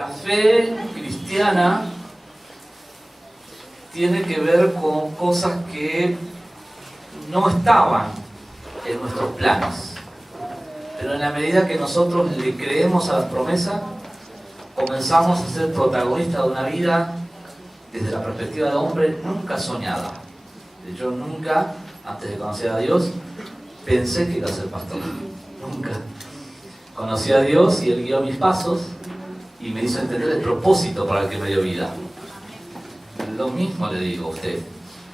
La fe cristiana tiene que ver con cosas que no estaban en nuestros planes. Pero en la medida que nosotros le creemos a las promesas, comenzamos a ser protagonistas de una vida desde la perspectiva del hombre nunca soñada. Yo nunca, antes de conocer a Dios, pensé que iba a ser pastor. Nunca. Conocí a Dios y Él guió mis pasos y me hizo entender el propósito para el que me dio vida. Lo mismo le digo a usted.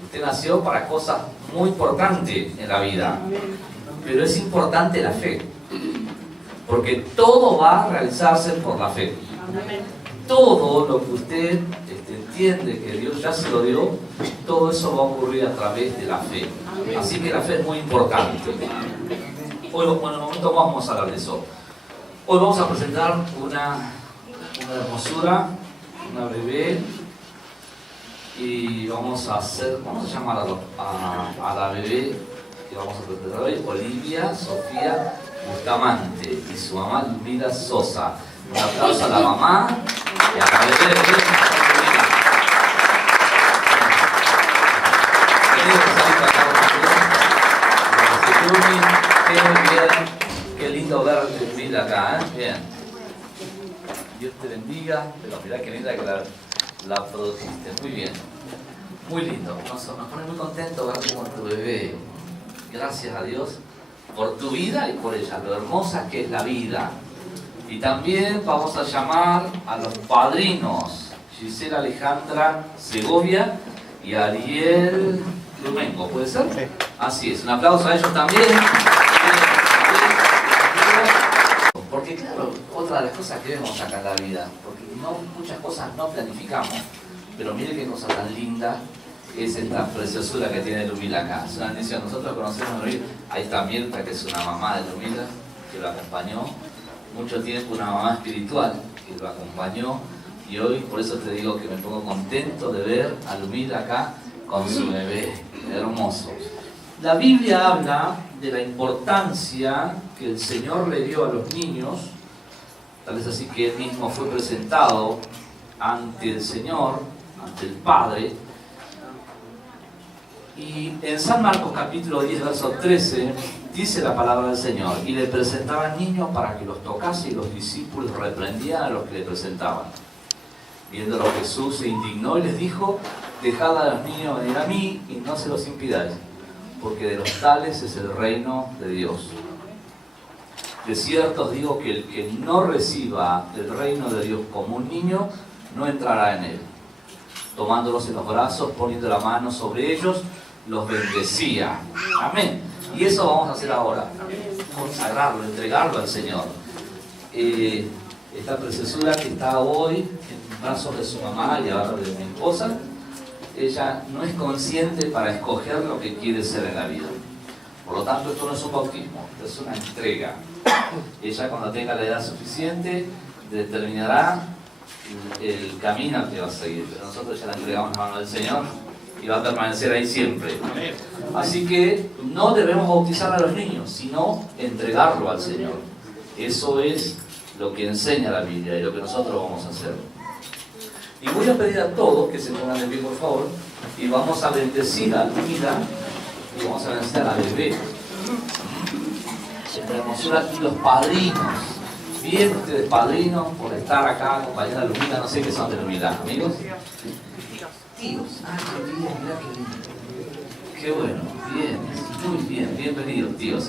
Usted nació para cosas muy importantes en la vida, pero es importante la fe, porque todo va a realizarse por la fe. Todo lo que usted entiende que Dios ya se lo dio, todo eso va a ocurrir a través de la fe. Así que la fe es muy importante. Hoy, en un momento vamos a hablar de eso. Hoy vamos a presentar una hermosura, una bebé, y vamos a llamar a la bebé que vamos a presentar hoy, Olivia Sofía Bustamante, y su mamá Ludmila Sosa. Un aplauso a la mamá y a la bebé. Qué lindo ver Ludmila acá, ¿eh? Bien. Dios te bendiga, pero mirá qué linda que la produjiste. Muy bien. Muy lindo. Nos pone muy contentos ver como tu bebé. Gracias a Dios por tu vida y por ella, lo hermosa que es la vida. Y también vamos a llamar a los padrinos, Gisela Alejandra Segovia y Ariel Domengo, ¿puede ser? Sí. Así es, un aplauso a ellos también. Porque claro, otra de las cosas que vemos acá en la vida, porque muchas cosas no planificamos, pero mire qué cosa tan linda es esta preciosura que tiene Ludmila acá. Es una bendición. Nosotros conocemos a Ludmila. Ahí está Mirta, que es una mamá de Ludmila, que lo acompañó mucho tiempo, una mamá espiritual que lo acompañó, y hoy por eso te digo que me pongo contento de ver a Ludmila acá con su bebé, hermoso. La Biblia habla de la importancia que el Señor le dio a los niños, tal es así que Él mismo fue presentado ante el Señor, ante el Padre. Y en San Marcos capítulo 10, verso 13, dice la palabra del Señor: y le presentaban niños para que los tocase, y los discípulos reprendían a los que le presentaban. Viéndolo Jesús se indignó y les dijo: dejad a los niños venir a mí y no se los impidáis, porque de los tales es el reino de Dios. De cierto os digo que el que no reciba el reino de Dios como un niño, no entrará en él. Tomándolos en los brazos, poniendo la mano sobre ellos, los bendecía. Amén. Y eso vamos a hacer ahora. Consagrarlo, entregarlo al Señor. Esta preciosura que está hoy en brazos de su mamá y ahora de mi esposa, ella no es consciente para escoger lo que quiere ser en la vida. Por lo tanto, esto no es un bautismo, esto es una entrega. Ella, cuando tenga la edad suficiente, determinará el camino al que va a seguir. Pero nosotros ya la entregamos en la mano del Señor y va a permanecer ahí siempre. Así que no debemos bautizar a los niños, sino entregarlo al Señor. Eso es lo que enseña la Biblia y lo que nosotros vamos a hacer. Y voy a pedir a todos que se pongan de pie, por favor, y vamos a bendecir a Ludmila y vamos a bendecir a la bebé. La hermosura y los padrinos. Bien, ustedes padrinos por estar acá acompañando a Ludmila. No sé qué son de Ludmila, amigos. Tíos. Ah, qué bien, mirá qué lindo. Qué bueno, bien, muy bien, bienvenidos tíos.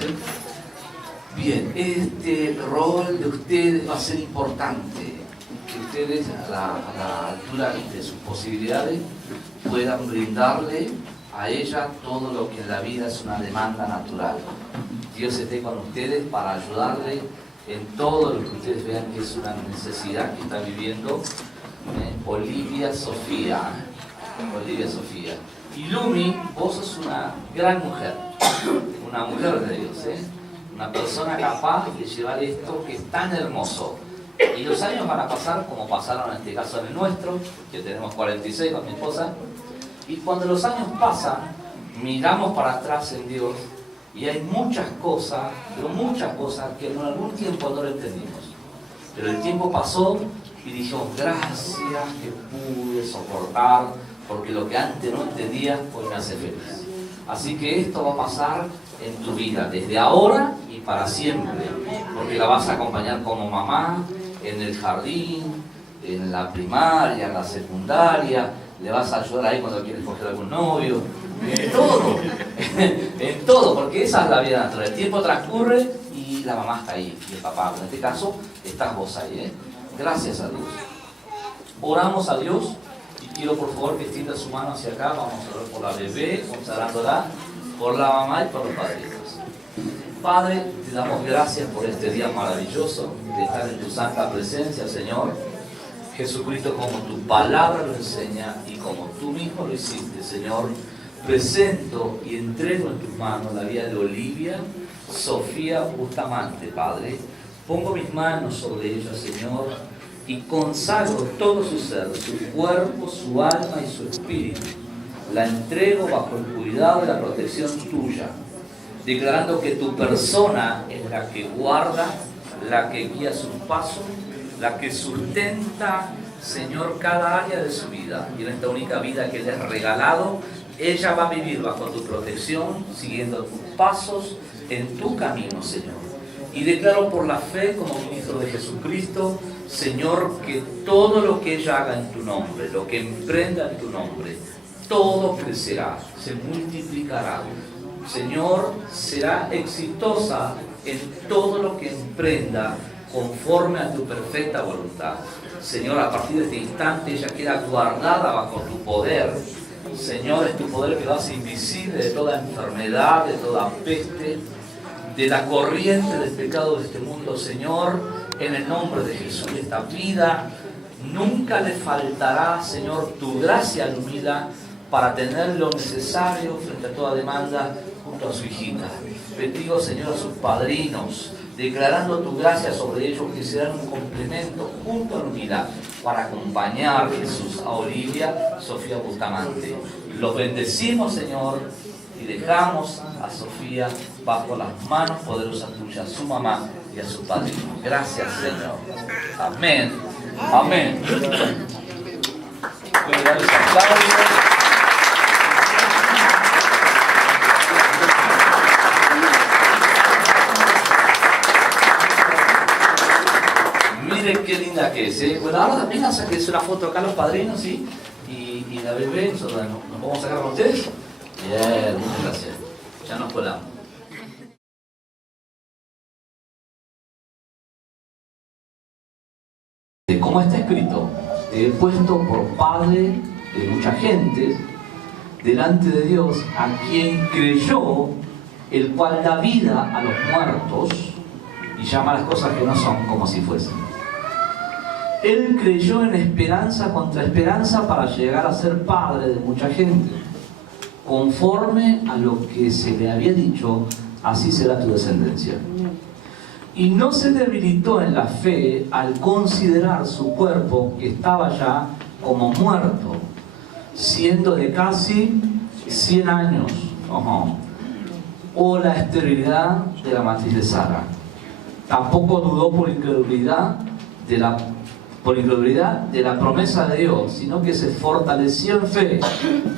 Bien, este rol de ustedes va a ser importante. Que ustedes a la altura de sus posibilidades puedan brindarle a ella todo lo que en la vida es una demanda natural. Dios esté con ustedes para ayudarle en todo lo que ustedes vean que es una necesidad que está viviendo Olivia Sofía. Olivia Sofía. Y Lumi, vos sos una gran mujer de Dios, una persona capaz de llevar esto que es tan hermoso. Y los años van a pasar como pasaron en este caso en el nuestro, que tenemos 46 con mi esposa, y cuando los años pasan, miramos para atrás en Dios y hay muchas cosas, pero muchas cosas que en algún tiempo no lo entendimos. Pero el tiempo pasó y dijimos, gracias que pude soportar, porque lo que antes no entendía hoy me hace feliz. Así que esto va a pasar en tu vida, desde ahora y para siempre, porque la vas a acompañar como mamá, en el jardín, en la primaria, en la secundaria, le vas a ayudar ahí cuando quieres coger algún novio, en todo, en todo, porque esa es la vida natural. El tiempo transcurre y la mamá está ahí, y el papá, en este caso, estás vos ahí, ¿eh? Gracias a Dios. Oramos a Dios y quiero por favor que extienda su mano hacia acá. Vamos a orar por la bebé, consagrándola, por la mamá y por los padrinos. Padre, te damos gracias por este día maravilloso de estar en tu santa presencia, Señor. Jesucristo, como tu palabra lo enseña y como tú mismo lo hiciste, Señor, presento y entrego en tus manos la vida de Olivia Sofía Bustamante, Padre. Pongo mis manos sobre ella, Señor, y consagro todo su ser, su cuerpo, su alma y su espíritu. La entrego bajo el cuidado y la protección tuya, declarando que tu persona es la que guarda, la que guía sus pasos, la que sustenta, Señor, cada área de su vida. Y en esta única vida que le has regalado, ella va a vivir bajo tu protección, siguiendo tus pasos en tu camino, Señor. Y declaro por la fe como ministro de Jesucristo, Señor, que todo lo que ella haga en tu nombre, lo que emprenda en tu nombre, todo crecerá, se multiplicará. Señor, será exitosa en todo lo que emprenda conforme a tu perfecta voluntad. Señor, a partir de este instante ella queda guardada bajo tu poder. Señor, es tu poder que lo hace invisible de toda enfermedad, de toda peste, de la corriente del pecado de este mundo. Señor, en el nombre de Jesús, esta vida nunca le faltará, Señor, tu gracia lumina para tener lo necesario frente a toda demanda junto a su hijita. Bendigo, Señor, a sus padrinos, declarando tu gracia sobre ellos, que serán un complemento junto a la unidad para acompañar, Jesús, a Olivia Sofía Bustamante. Los bendecimos, Señor, y dejamos a Sofía bajo las manos poderosas tuyas, a su mamá y a su padrino. Gracias, Señor. Amén. Amén. Miren qué linda que es, ¿eh? Bueno, ahora también saquense una foto acá los padrinos, ¿sí? Y la bebé, nosotros nos podemos sacar con ustedes. Bien, muchas gracias. Ya nos colamos. Como está escrito, te he puesto por padre de mucha gente delante de Dios, a quien creyó, el cual da vida a los muertos y llama a las cosas que no son como si fuesen. Él creyó en esperanza contra esperanza para llegar a ser padre de mucha gente. Conforme a lo que se le había dicho, así será tu descendencia. Y no se debilitó en la fe al considerar su cuerpo, que estaba ya como muerto, siendo de casi 100 años, o la esterilidad de la matriz de Sara. Tampoco dudó por incredulidad de la promesa de Dios, sino que se fortaleció en fe,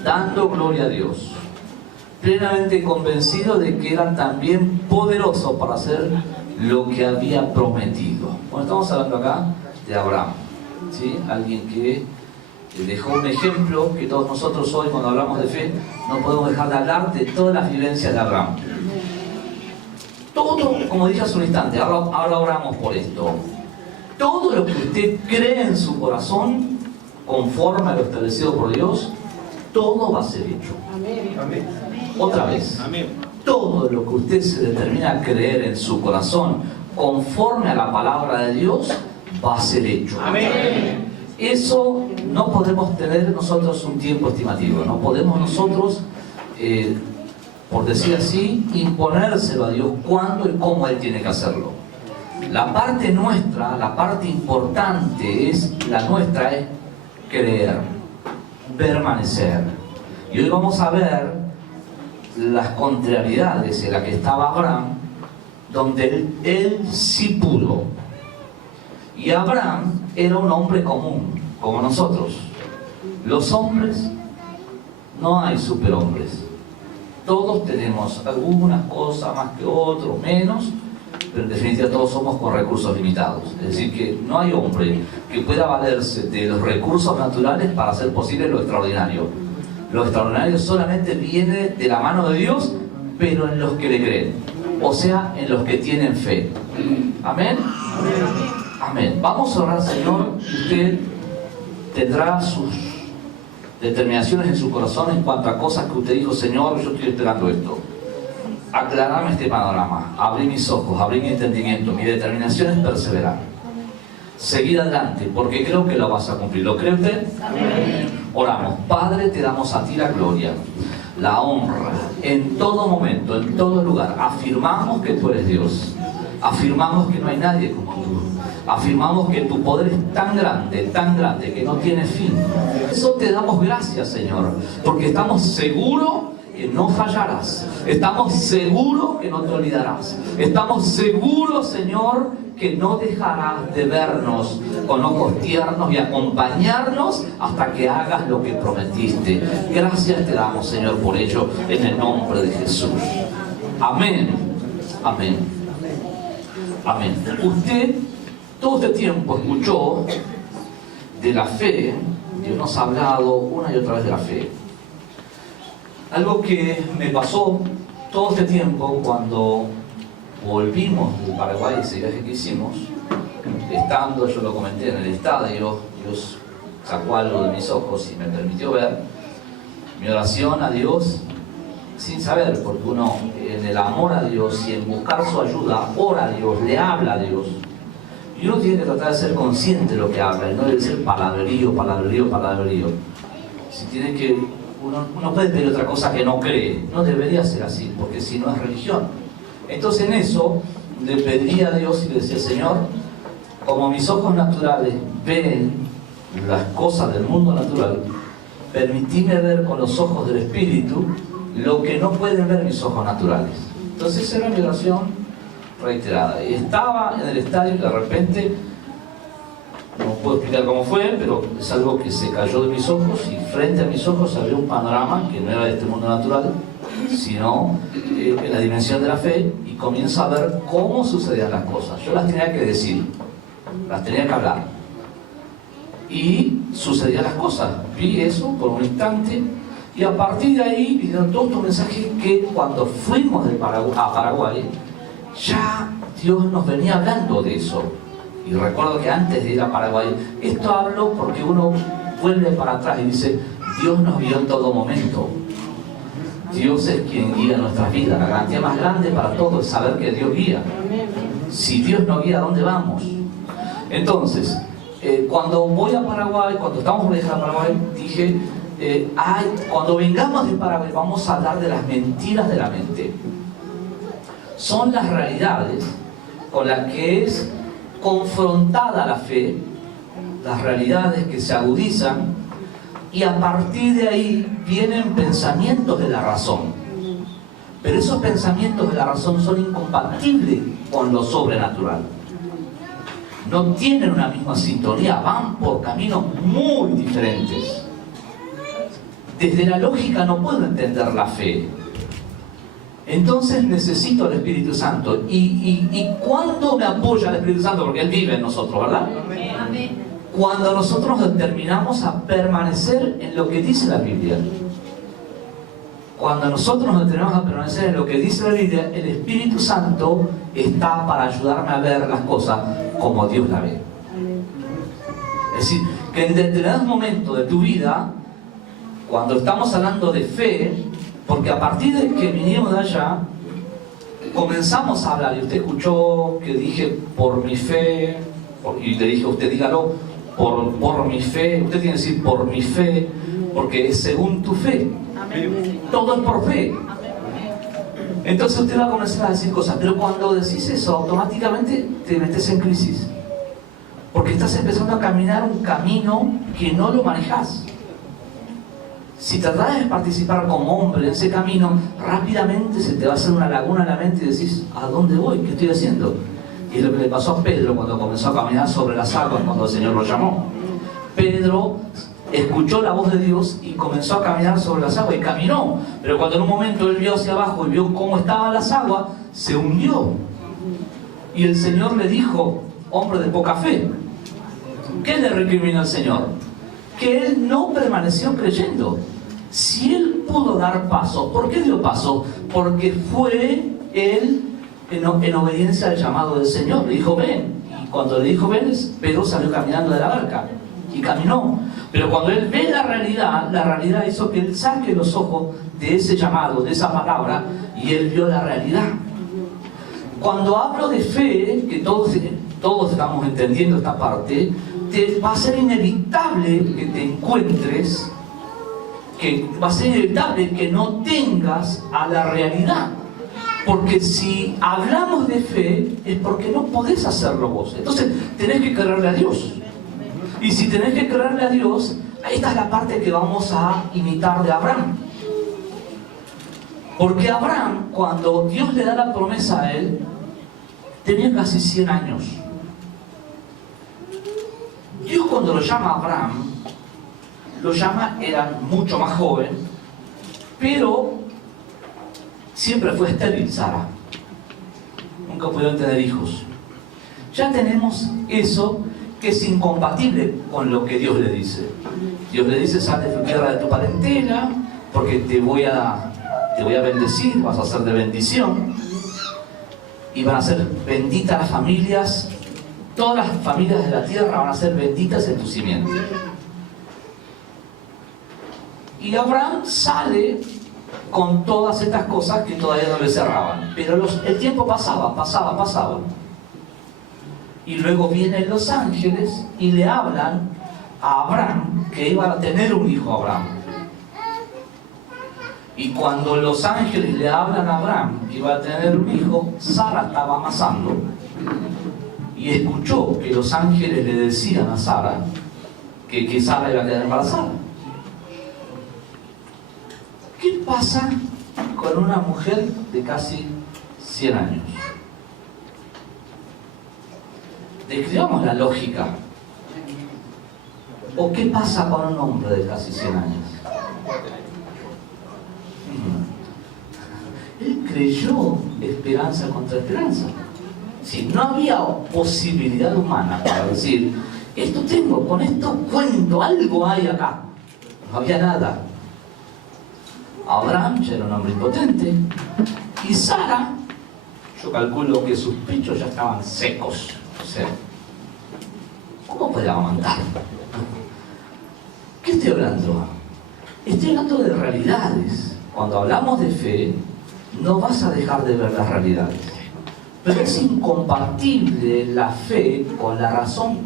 dando gloria a Dios, plenamente convencido de que era también poderoso para hacer lo que había prometido. Bueno, estamos hablando acá de Abraham, ¿sí? Alguien que dejó un ejemplo que todos nosotros hoy, cuando hablamos de fe, no podemos dejar de hablar de todas las vivencias de Abraham. Todo, como dije hace un instante, ahora oramos por esto. Todo lo que usted cree en su corazón, conforme a lo establecido por Dios, todo va a ser hecho. Amén. Otra vez. Amén. Todo lo que usted se determina a creer en su corazón, conforme a la palabra de Dios, va a ser hecho. Amén. Eso no podemos tener nosotros un tiempo estimativo. No podemos nosotros, por decir así, imponérselo a Dios cuándo y cómo Él tiene que hacerlo. La parte nuestra, la parte importante es creer, permanecer. Y hoy vamos a ver las contrariedades en las que estaba Abraham, donde él sí pudo. Y Abraham era un hombre común, como nosotros. Los hombres, no hay superhombres. Todos tenemos algunas cosas más que otros, menos, pero en definitiva todos somos con recursos limitados. Es decir, que no hay hombre que pueda valerse de los recursos naturales para hacer posible lo extraordinario. Lo extraordinario solamente viene de la mano de Dios, pero en los que le creen, o sea, en los que tienen fe. ¿Amén? Amén. Vamos a orar, Señor, y usted tendrá sus determinaciones en su corazón en cuanto a cosas que usted dijo: Señor, yo estoy esperando esto. Aclarame este panorama, abrí mis ojos, abrí mi entendimiento. Mi determinación es perseverar, seguir adelante, porque creo que lo vas a cumplir. ¿Lo cree usted? Amén. Oramos. Padre, te damos a ti la gloria, la honra, en todo momento, en todo lugar. Afirmamos que tú eres Dios, afirmamos que no hay nadie como tú, afirmamos que tu poder es tan grande que no tiene fin. Eso te damos gracias, Señor, porque estamos seguros que no fallarás, estamos seguros que no te olvidarás, estamos seguros, Señor, que no dejarás de vernos con ojos tiernos y acompañarnos hasta que hagas lo que prometiste. Gracias te damos, Señor, por ello, en el nombre de Jesús. Amén. Amén. Amén. Usted todo este tiempo escuchó de la fe. Dios nos ha hablado una y otra vez de la fe. Algo que me pasó todo este tiempo cuando volvimos de Paraguay, ese viaje que hicimos, estando, yo lo comenté, en el estadio, Dios sacó algo de mis ojos y me permitió ver. Mi oración a Dios, sin saber, porque uno en el amor a Dios y en buscar su ayuda, ora a Dios, le habla a Dios. Y uno tiene que tratar de ser consciente de lo que habla, y no debe ser palabrerío. Si tiene que... Uno puede pedir otra cosa que no cree. No debería ser así, porque si no es religión. Entonces en eso le pediría a Dios y le decía: Señor, como mis ojos naturales ven las cosas del mundo natural, permitime ver con los ojos del Espíritu lo que no pueden ver mis ojos naturales. Entonces esa era mi oración reiterada. Y estaba en el estadio y de repente, no puedo explicar cómo fue, pero es algo que se cayó de mis ojos y frente a mis ojos había un panorama que no era de este mundo natural, sino en la dimensión de la fe, y comienzo a ver cómo sucedían las cosas. Yo las tenía que decir, las tenía que hablar, y sucedían las cosas. Vi eso por un instante, y a partir de ahí vinieron todos estos mensajes que cuando fuimos a Paraguay, ya Dios nos venía hablando de eso. Y recuerdo que antes de ir a Paraguay, esto hablo porque uno vuelve para atrás y dice: Dios nos guió en todo momento. Dios es quien guía nuestras vidas. La garantía más grande para todos es saber que Dios guía. Si Dios no guía, ¿a dónde vamos? Entonces, cuando voy a Paraguay, cuando estamos por viajar a Paraguay, dije: cuando vengamos de Paraguay vamos a hablar de las mentiras de la mente. Son las realidades con las que es confrontada la fe, las realidades que se agudizan, y a partir de ahí vienen pensamientos de la razón. Pero esos pensamientos de la razón son incompatibles con lo sobrenatural. No tienen una misma sintonía, van por caminos muy diferentes. Desde la lógica no puedo entender la fe. Entonces necesito al Espíritu Santo. ¿Y cuándo me apoya el Espíritu Santo? Porque Él vive en nosotros, ¿verdad? Amén. Cuando nosotros determinamos a permanecer en lo que dice la Biblia. Cuando nosotros nos determinamos a permanecer en lo que dice la Biblia, el Espíritu Santo está para ayudarme a ver las cosas como Dios la ve. Es decir, que en determinados momentos de tu vida, cuando estamos hablando de fe, porque a partir de que vinimos de allá, comenzamos a hablar, y usted escuchó que dije por mi fe, y le dije a usted: dígalo, por mi fe. Usted tiene que decir por mi fe, porque es según tu fe. Amén. Todo es por fe. Entonces usted va a comenzar a decir cosas, pero cuando decís eso, automáticamente te metes en crisis, porque estás empezando a caminar un camino que no lo manejás. Si tratás de participar como hombre en ese camino, rápidamente se te va a hacer una laguna en la mente y decís: ¿a dónde voy? ¿Qué estoy haciendo? Y es lo que le pasó a Pedro cuando comenzó a caminar sobre las aguas cuando el Señor lo llamó. Pedro escuchó la voz de Dios y comenzó a caminar sobre las aguas y caminó. Pero cuando en un momento él vio hacia abajo y vio cómo estaban las aguas, se hundió. Y el Señor le dijo: hombre de poca fe. ¿Qué le recriminó el Señor? Que él no permaneció creyendo. Si él pudo dar paso, ¿por qué dio paso? Porque fue él en obediencia al llamado del Señor. Le dijo: ven. Y cuando le dijo: ven, Pedro salió caminando de la barca y caminó. Pero cuando él ve la realidad hizo que él saque los ojos de ese llamado, de esa palabra, y él vio la realidad. Cuando hablo de fe, que todos estamos entendiendo esta parte, va a ser inevitable que te encuentres, que va a ser inevitable que no tengas a la realidad. Porque si hablamos de fe, es porque no podés hacerlo vos. Entonces, tenés que creerle a Dios. Y si tenés que creerle a Dios, esta es la parte que vamos a imitar de Abraham. Porque Abraham, cuando Dios le da la promesa a él, tenía casi 100 años. Dios, cuando lo llama a Abraham, era mucho más joven, pero siempre fue estéril Sara. Nunca pudieron tener hijos. Ya tenemos eso que es incompatible con lo que Dios le dice. Dios le dice: sal de tu tierra, de tu parentela, porque te voy a bendecir, vas a ser de bendición, y van a ser benditas las familias, todas las familias de la tierra van a ser benditas en tu simiente. Y Abraham sale con todas estas cosas que todavía no le cerraban, pero el tiempo pasaba. Y luego vienen los ángeles y le hablan a Abraham que iba a tener un hijo Abraham. Y cuando los ángeles le hablan a Abraham que iba a tener un hijo, Sara estaba amasando y escuchó que los ángeles le decían a Sara que Sara iba a quedar embarazada. ¿Qué pasa con una mujer de casi 100 años? Describamos la lógica. ¿O qué pasa con un hombre de casi 100 años? Él creyó esperanza contra esperanza. Si no había posibilidad humana para decir: esto tengo, con esto cuento, algo hay acá. No había nada. Abraham ya era un hombre impotente. Y Sara, yo calculo que sus pechos ya estaban secos. O sea, ¿cómo podía amamantar? ¿Qué estoy hablando? Estoy hablando de realidades. Cuando hablamos de fe, no vas a dejar de ver las realidades. Pero es incompatible la fe con la razón.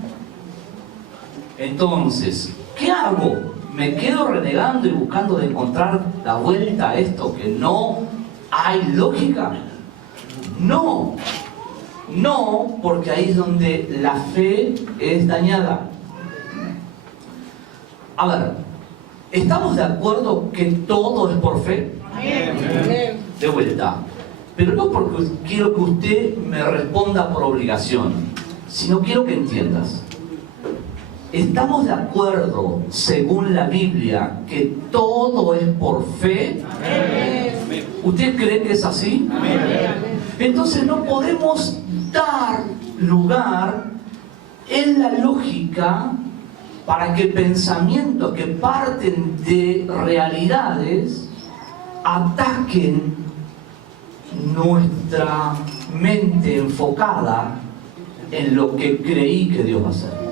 Entonces, ¿qué hago? ¿Me quedo renegando y buscando de encontrar la vuelta a esto que no hay lógica? No, porque ahí es donde la fe es dañada. A ver, ¿estamos de acuerdo que todo es por fe? De vuelta. Pero no porque quiero que usted me responda por obligación, sino quiero que entiendas. ¿Estamos de acuerdo, según la Biblia, que todo es por fe? ¿Usted cree que es así? Entonces no podemos dar lugar en la lógica para que pensamientos que parten de realidades ataquen nuestra mente enfocada en lo que creí que Dios va a hacer.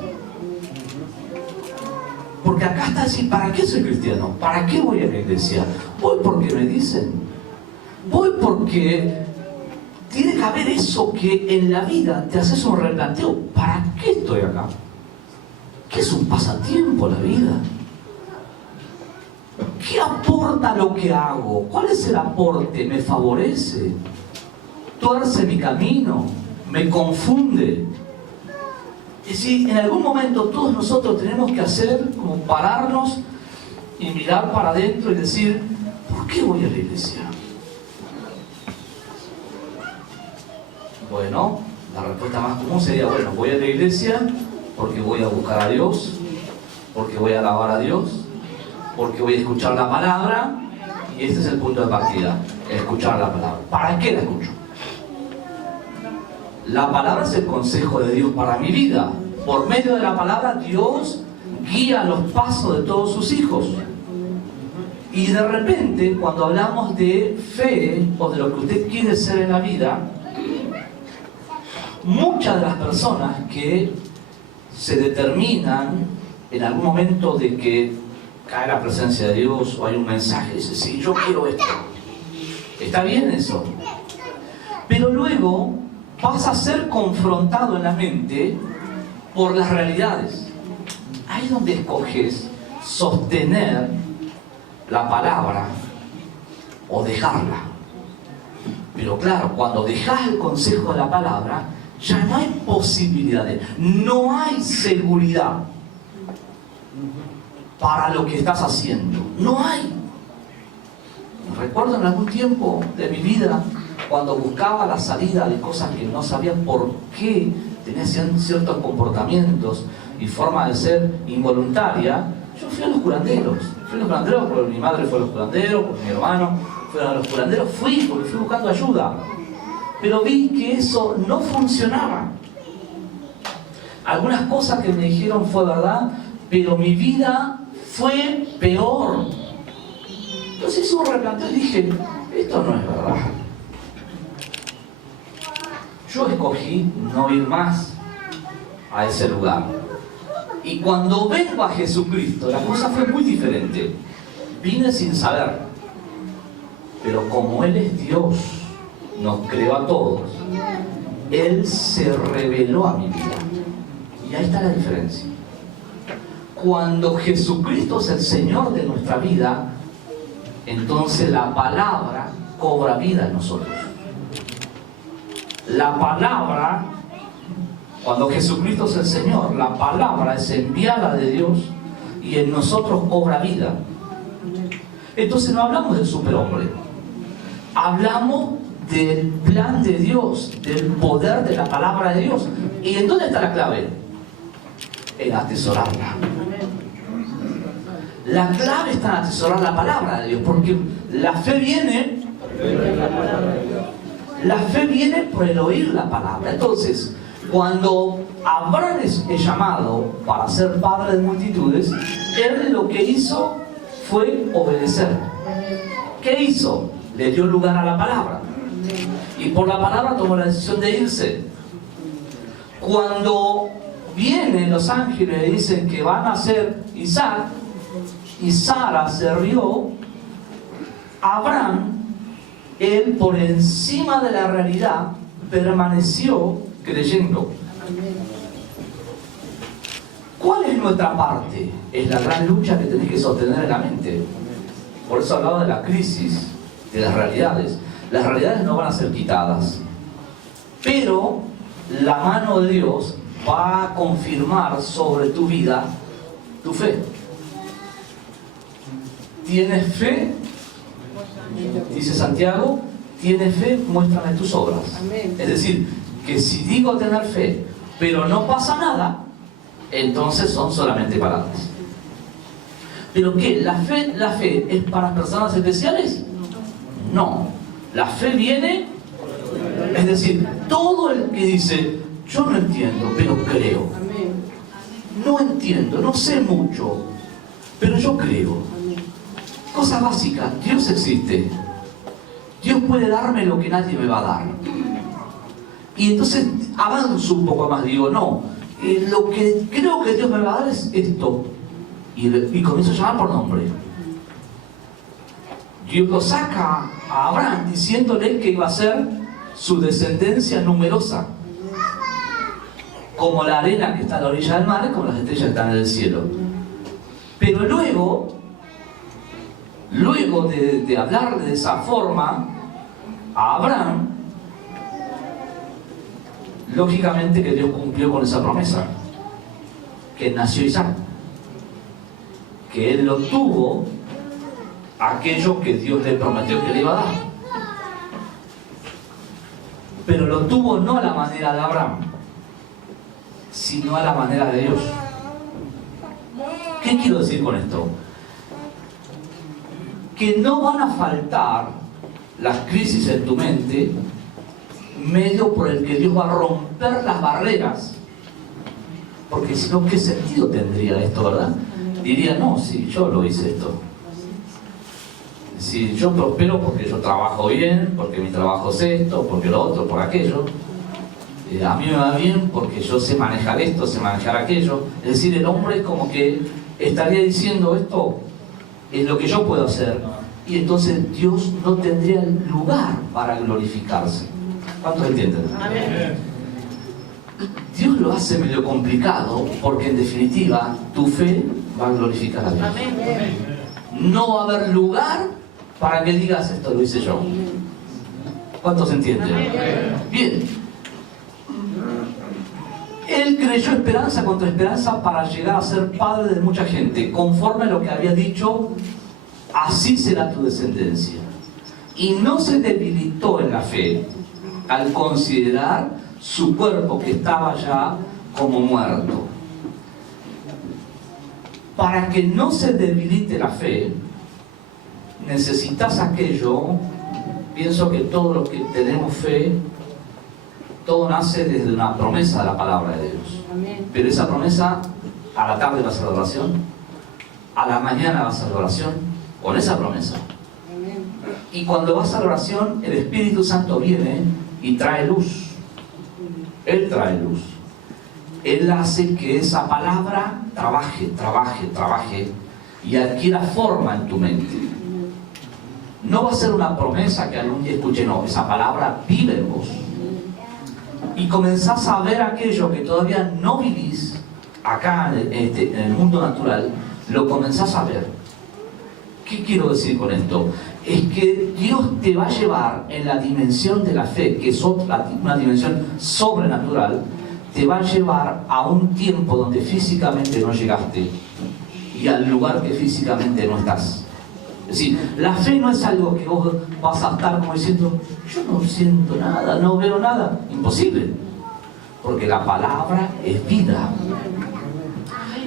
Porque acá está así: ¿para qué soy cristiano? ¿Para qué voy a la iglesia? Voy porque me dicen. Voy porque tiene que haber eso que en la vida te haces un replanteo. ¿Para qué estoy acá? ¿Qué es un pasatiempo la vida? ¿Qué aporta lo que hago? ¿Cuál es el aporte? ¿Me favorece? ¿Tuerce mi camino? ¿Me confunde? Y si en algún momento todos nosotros tenemos que hacer como pararnos y mirar para adentro y decir: ¿por qué voy a la iglesia? Bueno, La respuesta más común sería, bueno, voy a la iglesia porque voy a buscar a Dios, porque voy a alabar a Dios, porque voy a escuchar la palabra, y este es el punto de partida, escuchar la palabra. ¿Para qué la escucho? La palabra es el consejo de Dios para mi vida. Por medio de la palabra, Dios guía los pasos de todos sus hijos. Y de repente, cuando hablamos de fe o de lo que usted quiere ser en la vida, muchas de las personas que se determinan en algún momento de que cae la presencia de Dios o hay un mensaje, dice, sí, yo quiero esto. Está bien eso. Pero luego vas a ser confrontado en la mente por las realidades. Ahí es donde escoges sostener la palabra o dejarla. Pero claro, cuando dejas el consejo de la palabra, ya no hay posibilidades, no hay seguridad para lo que estás haciendo. No hay. Recuerdo en algún tiempo de mi vida, cuando buscaba la salida de cosas que no sabía por qué tenía ciertos comportamientos y forma de ser involuntaria, yo fui a los curanderos. Fui a los curanderos porque mi madre fue a los curanderos, porque mi hermano fue a los curanderos. Fui porque fui buscando ayuda. Pero vi que eso no funcionaba. Algunas cosas que me dijeron fue verdad, pero mi vida fue peor. Entonces hice un replanteo y dije, esto no es verdad. Yo escogí no ir más a ese lugar. Y cuando vengo a Jesucristo, la cosa fue muy diferente. Vine sin saber. Pero como Él es Dios, nos creó a todos, Él se reveló a mi vida. Y ahí está la diferencia. Cuando Jesucristo es el Señor de nuestra vida, entonces la palabra cobra vida en nosotros. La palabra, cuando Jesucristo es el Señor, la palabra es enviada de Dios y en nosotros cobra vida. Entonces no hablamos del superhombre, hablamos del plan de Dios, del poder de la palabra de Dios. ¿Y en dónde está la clave? En atesorarla. La clave está en atesorar la palabra de Dios, porque la fe viene por el oír la palabra. Entonces, cuando Abraham es llamado para ser padre de multitudes, él lo que hizo fue obedecer. ¿Qué hizo? Le dio lugar a la palabra. Y por la palabra tomó la decisión de irse. Cuando vienen los ángeles y dicen que van a ser Isaac, y Sara se rió, Abraham, él por encima de la realidad, permaneció creyendo. ¿Cuál es nuestra parte? Es la gran lucha que tenés que sostener en la mente. Por eso hablaba de la crisis, de las realidades. Las realidades no van a ser quitadas, pero la mano de Dios va a confirmar sobre tu vida tu fe. ¿Tienes fe? Dice Santiago, ¿tienes fe? Muéstrame tus obras. Es decir, que si digo tener fe, pero no pasa nada, entonces son solamente palabras. ¿Pero qué? ¿La fe es para personas especiales? No. La fe viene, es decir, todo el que dice, yo no entiendo, pero creo. No entiendo, no sé mucho, pero yo creo. Cosa básica, Dios existe. Dios puede darme lo que nadie me va a dar. Y entonces avanzo un poco más, digo, no, lo que creo que Dios me va a dar es esto. Y comienzo a llamar por nombre. Dios lo saca a Abraham diciéndole que iba a ser su descendencia numerosa. Como la arena que está a la orilla del mar, como las estrellas que están en el cielo. Pero luego de hablar de esa forma a Abraham, lógicamente que Dios cumplió con esa promesa, que nació Isaac, que él lo tuvo aquello que Dios le prometió que le iba a dar. pero lo tuvo no a la manera de Abraham, sino a la manera de Dios. ¿Qué quiero decir con esto? Que no van a faltar las crisis en tu mente, medio por el que Dios va a romper las barreras, porque si no, ¿qué sentido tendría esto, verdad? Diría, no, si yo lo hice esto. Si yo prospero porque yo trabajo bien, porque mi trabajo es esto, porque lo otro, por aquello. A mí me va bien porque yo sé manejar esto, sé manejar aquello. Es decir, el hombre como que estaría diciendo, esto es lo que yo puedo hacer. Y entonces Dios no tendría lugar para glorificarse. ¿Cuántos entienden? Amén. Dios lo hace medio complicado porque en definitiva tu fe va a glorificar a Dios. Amén. No va a haber lugar para que digas, esto lo hice yo. ¿Cuántos entienden? Amén. Bien. Él creyó esperanza contra esperanza para llegar a ser padre de mucha gente, conforme a lo que había dicho, así será tu descendencia. Y no se debilitó en la fe al considerar su cuerpo que estaba ya como muerto. Para que no se debilite la fe, necesitas aquello. Pienso que todo lo que tenemos fe, todo nace desde una promesa de la palabra de Dios. Amén. Pero esa promesa, a la tarde va a ser oración, a la mañana va a ser oración, con esa promesa. Amén. Y cuando vas a la oración, el Espíritu Santo viene y trae luz. Él trae luz. Él hace que esa palabra trabaje y adquiera forma en tu mente. No va a ser una promesa que algún día escuche, no, esa palabra vive en vos. Y comenzás a ver aquello que todavía no vivís acá en el mundo natural, lo comenzás a ver. ¿Qué quiero decir con esto? Es que Dios te va a llevar en la dimensión de la fe, que es una dimensión sobrenatural, te va a llevar a un tiempo donde físicamente no llegaste y al lugar que físicamente no estás. Es decir, la fe no es algo que vos vas a estar como diciendo, yo no siento nada, no veo nada. Imposible. Porque la palabra es vida.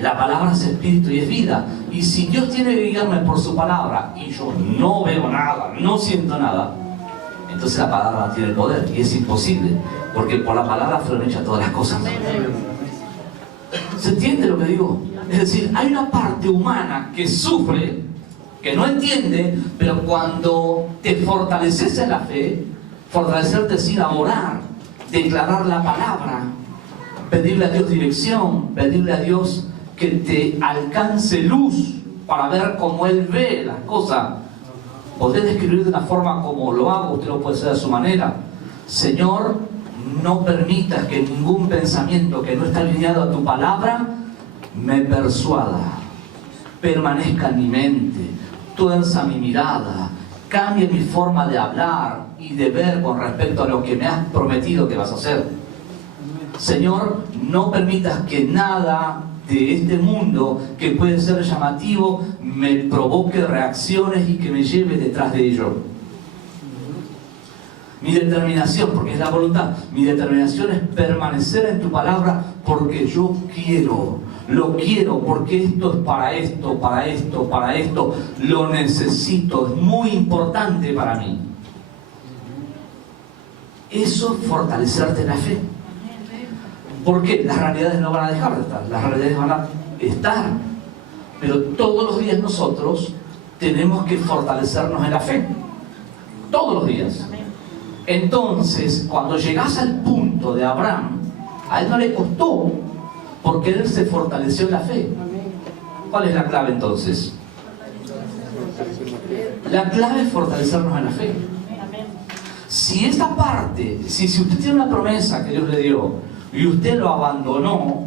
La palabra es espíritu y es vida. Y si Dios tiene que guiarme por su palabra y yo no veo nada, no siento nada, entonces la palabra no tiene poder. Y es imposible. Porque por la palabra fueron hechas todas las cosas. ¿Se entiende lo que digo? Es decir, hay una parte humana que sufre, que no entiende, pero cuando te fortaleces en la fe, fortalecerte sin orar, declarar la palabra, pedirle a Dios dirección, pedirle a Dios que te alcance luz para ver cómo Él ve las cosas. Podés describir de una forma como lo hago, usted lo puede hacer a su manera. Señor, no permitas que ningún pensamiento que no está alineado a tu palabra me persuada, permanezca en mi mente, tuerza mi mirada, cambie mi forma de hablar y de ver con respecto a lo que me has prometido que vas a hacer. Señor, no permitas que nada de este mundo que puede ser llamativo me provoque reacciones y que me lleve detrás de ello. Mi determinación, porque es la voluntad, mi determinación es permanecer en tu palabra porque yo quiero, lo quiero, porque esto es para esto, para esto, para esto, lo necesito, es muy importante para mí. Eso es fortalecerte en la fe. Porque las realidades no van a dejar de estar, las realidades van a estar. Pero todos los días nosotros tenemos que fortalecernos en la fe. Todos los días. Entonces, cuando llegás al punto de Abraham, a él no le costó, porque él se fortaleció en la fe. ¿Cuál es la clave entonces? La clave es fortalecernos en la fe. Si esta parte, si usted tiene una promesa que Dios le dio, y usted lo abandonó,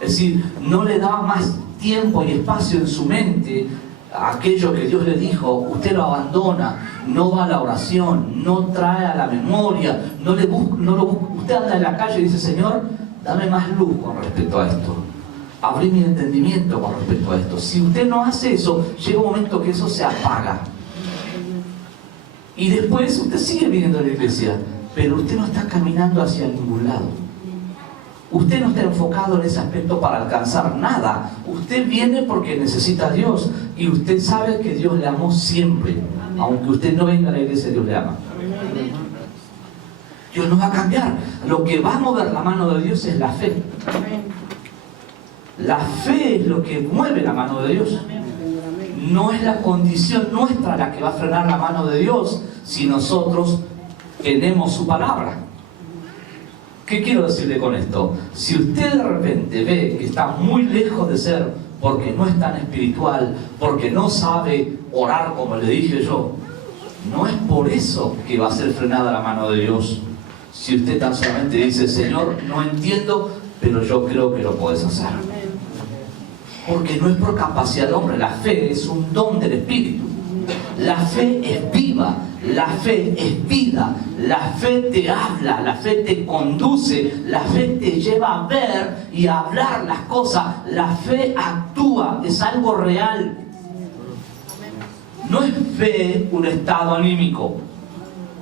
es decir, no le daba más tiempo y espacio en su mente a aquello que Dios le dijo, usted lo abandona, no va a la oración, no trae a la memoria, no lo busca. Usted anda en la calle y dice, Señor, dame más luz con respecto a esto, abrí mi entendimiento con respecto a esto. Si usted no hace eso, llega un momento que eso se apaga. Y después usted sigue viniendo a la iglesia, pero usted no está caminando hacia ningún lado. Usted no está enfocado en ese aspecto para alcanzar nada. Usted viene porque necesita a Dios y usted sabe que Dios le amó siempre. Aunque usted no venga a la iglesia, Dios le ama. Dios no va a cambiar. Lo que va a mover la mano de Dios es la fe. La fe es lo que mueve la mano de Dios. No es la condición nuestra la que va a frenar la mano de Dios si nosotros tenemos su palabra. ¿Qué quiero decirle con esto? Si usted de repente ve que está muy lejos de ser porque no es tan espiritual, porque no sabe orar como le dije yo, no es por eso que va a ser frenada la mano de Dios. Si usted tan solamente dice, Señor, no entiendo, pero yo creo que lo puedes hacer. Porque no es por capacidad del hombre, la fe es un don del Espíritu. La fe es viva, la fe es vida, la fe te habla, la fe te conduce, la fe te lleva a ver y a hablar las cosas, la fe actúa, es algo real. No es fe un estado anímico,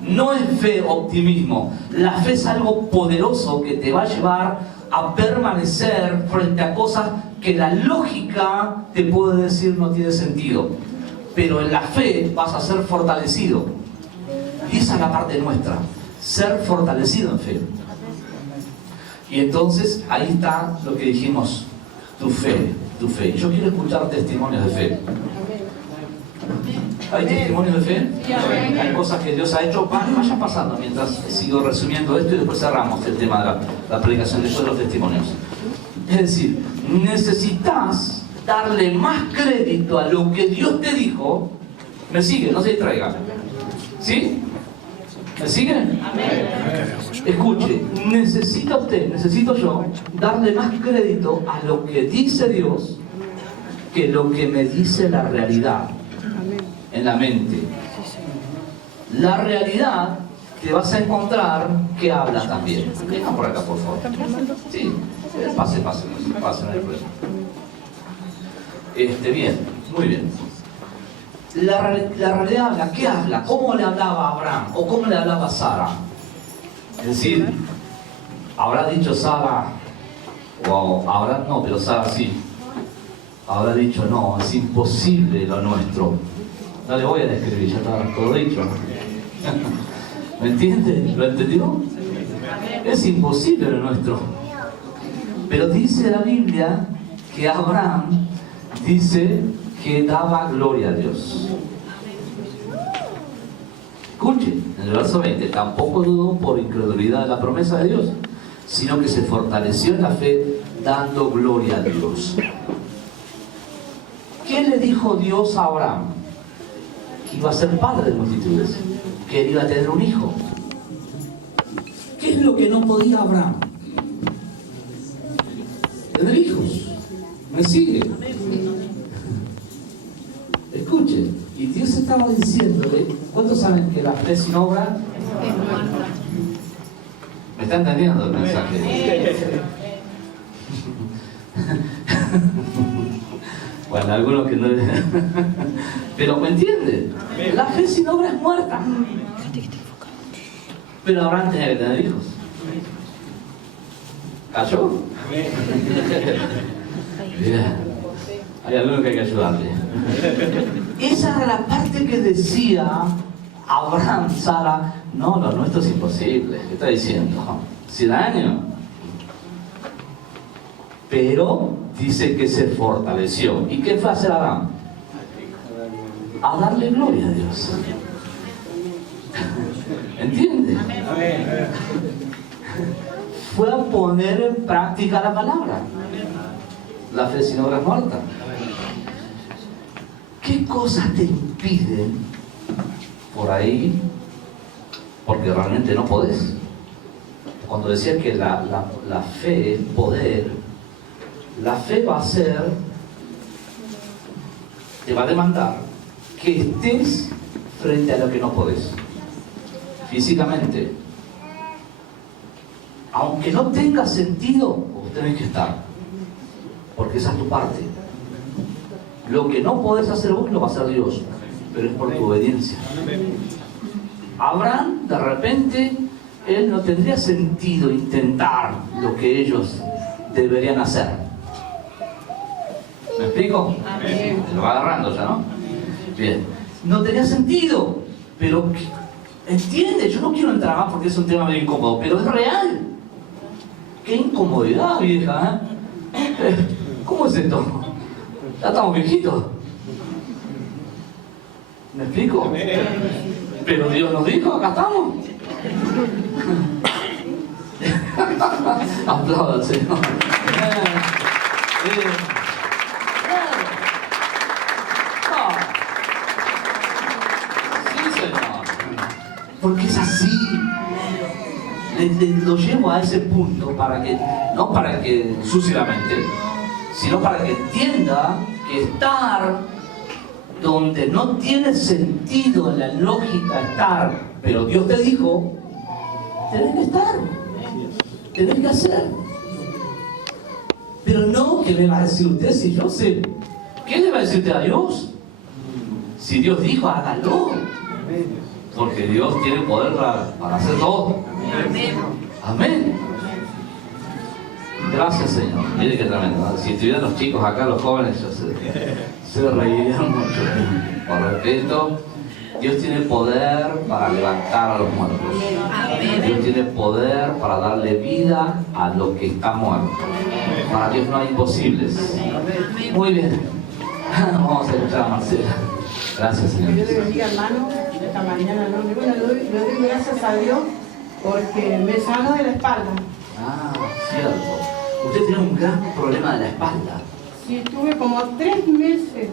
no es fe optimismo, la fe es algo poderoso que te va a llevar a permanecer frente a cosas que la lógica te puede decir no tiene sentido. Pero en la fe vas a ser fortalecido. Y esa es la parte nuestra, ser fortalecido en fe. Y entonces ahí está lo que dijimos, tu fe, tu fe. Yo quiero escuchar testimonios de fe. ¿Hay testimonios de fe? Hay cosas que Dios ha hecho. Vayan pasando mientras sigo resumiendo esto y después cerramos el tema de la predicación de los testimonios. Es decir, necesitas darle más crédito a lo que Dios te dijo. ¿Me sigue? No se distraiga. ¿Sí? ¿Me siguen? Escuche, necesita usted, necesito yo, darle más crédito a lo que dice Dios que lo que me dice la realidad en la mente. La realidad te vas a encontrar que habla también. Vengan por acá, por favor. Sí, pase, no hay problema. Bien, muy bien. La realidad habla, ¿qué habla? ¿Cómo le hablaba a Abraham? ¿O cómo le hablaba a Sara? Es decir, habrá dicho Sara, o Abraham no, pero Sara sí. Habrá dicho, no, es imposible lo nuestro. No le voy a describir, ya está todo dicho. ¿Me entiende? ¿Lo entendió? Es imposible lo nuestro. Pero dice la Biblia que Abraham dice que daba gloria a Dios. Escuche, en el verso 20, tampoco dudó por incredulidad de la promesa de Dios, sino que se fortaleció en la fe dando gloria a Dios. ¿Qué le dijo Dios a Abraham? Que iba a ser padre de multitudes, que él iba a tener un hijo. ¿Qué es lo que no podía Abraham? Tener hijos. ¿Me sigue? Escuche, y Dios estaba diciéndole, ¿cuántos saben que la fe sin obra? ¿Me está entendiendo el mensaje? Bueno, algunos que no... Pero ¿me entiende? La fe sin obra es muerta. Pero Abraham tenía que tener hijos. ¿Cayó? Bien. Hay algunos que hay que ayudarle. Esa era la parte que decía Abraham, Sara, no, lo nuestro es imposible. ¿Qué está diciendo? 100 años. Pero dice que se fortaleció. ¿Y qué fue a hacer Abraham? A darle gloria a Dios. ¿Entiende? Fue a poner en práctica la palabra. La fe sin obra es muerta. ¿Qué cosas te impiden por ahí? Porque realmente no podés. Cuando decía que la fe es poder, la fe va a ser, te va a demandar que estés frente a lo que no podés. Físicamente. Aunque no tenga sentido, vos tenés que estar. Porque esa es tu parte. Lo que no podés hacer vos lo va a hacer Dios, pero es por tu obediencia. Abraham de repente no tendría sentido intentar lo que ellos deberían hacer. ¿Me explico? Amén. Lo va agarrando ya, ¿no? Bien. No tenía sentido, pero entiende, yo no quiero entrar más porque es un tema medio incómodo, pero es real. Qué incomodidad, vieja, ¿eh? ¿Cómo es esto? Ya estamos viejitos. ¿Me explico? Pero Dios nos dijo, acá estamos. Aplauda al Señor. Sí, Señor. Porque es así. Lo llevo a ese punto para que, no para que ensucie la mente, sino para que entienda que estar donde no tiene sentido en la lógica estar, pero Dios te dijo, tenés que estar, tenés que hacer. Pero no, ¿qué me va a decir usted si yo sé? ¿Qué le va a decir usted a Dios? Si Dios dijo, hágalo. Porque Dios tiene poder para hacer todo. Amén. Gracias, Señor. Mire qué tremendo, ¿no? Si estuvieran los chicos acá, los jóvenes, se reirían mucho. Por respeto, Dios tiene poder para levantar a los muertos. Dios tiene poder para darle vida a los que están muertos. Para Dios no hay imposibles. Muy bien. Vamos a escuchar a Marcela. Gracias, Señor. Dios le bendiga, hermano, esta mañana. ¿No? Bueno, le doy gracias a Dios porque me sanó de la espalda. Ah, cierto. Usted tiene un gran problema de la espalda. Sí, estuve como 3 meses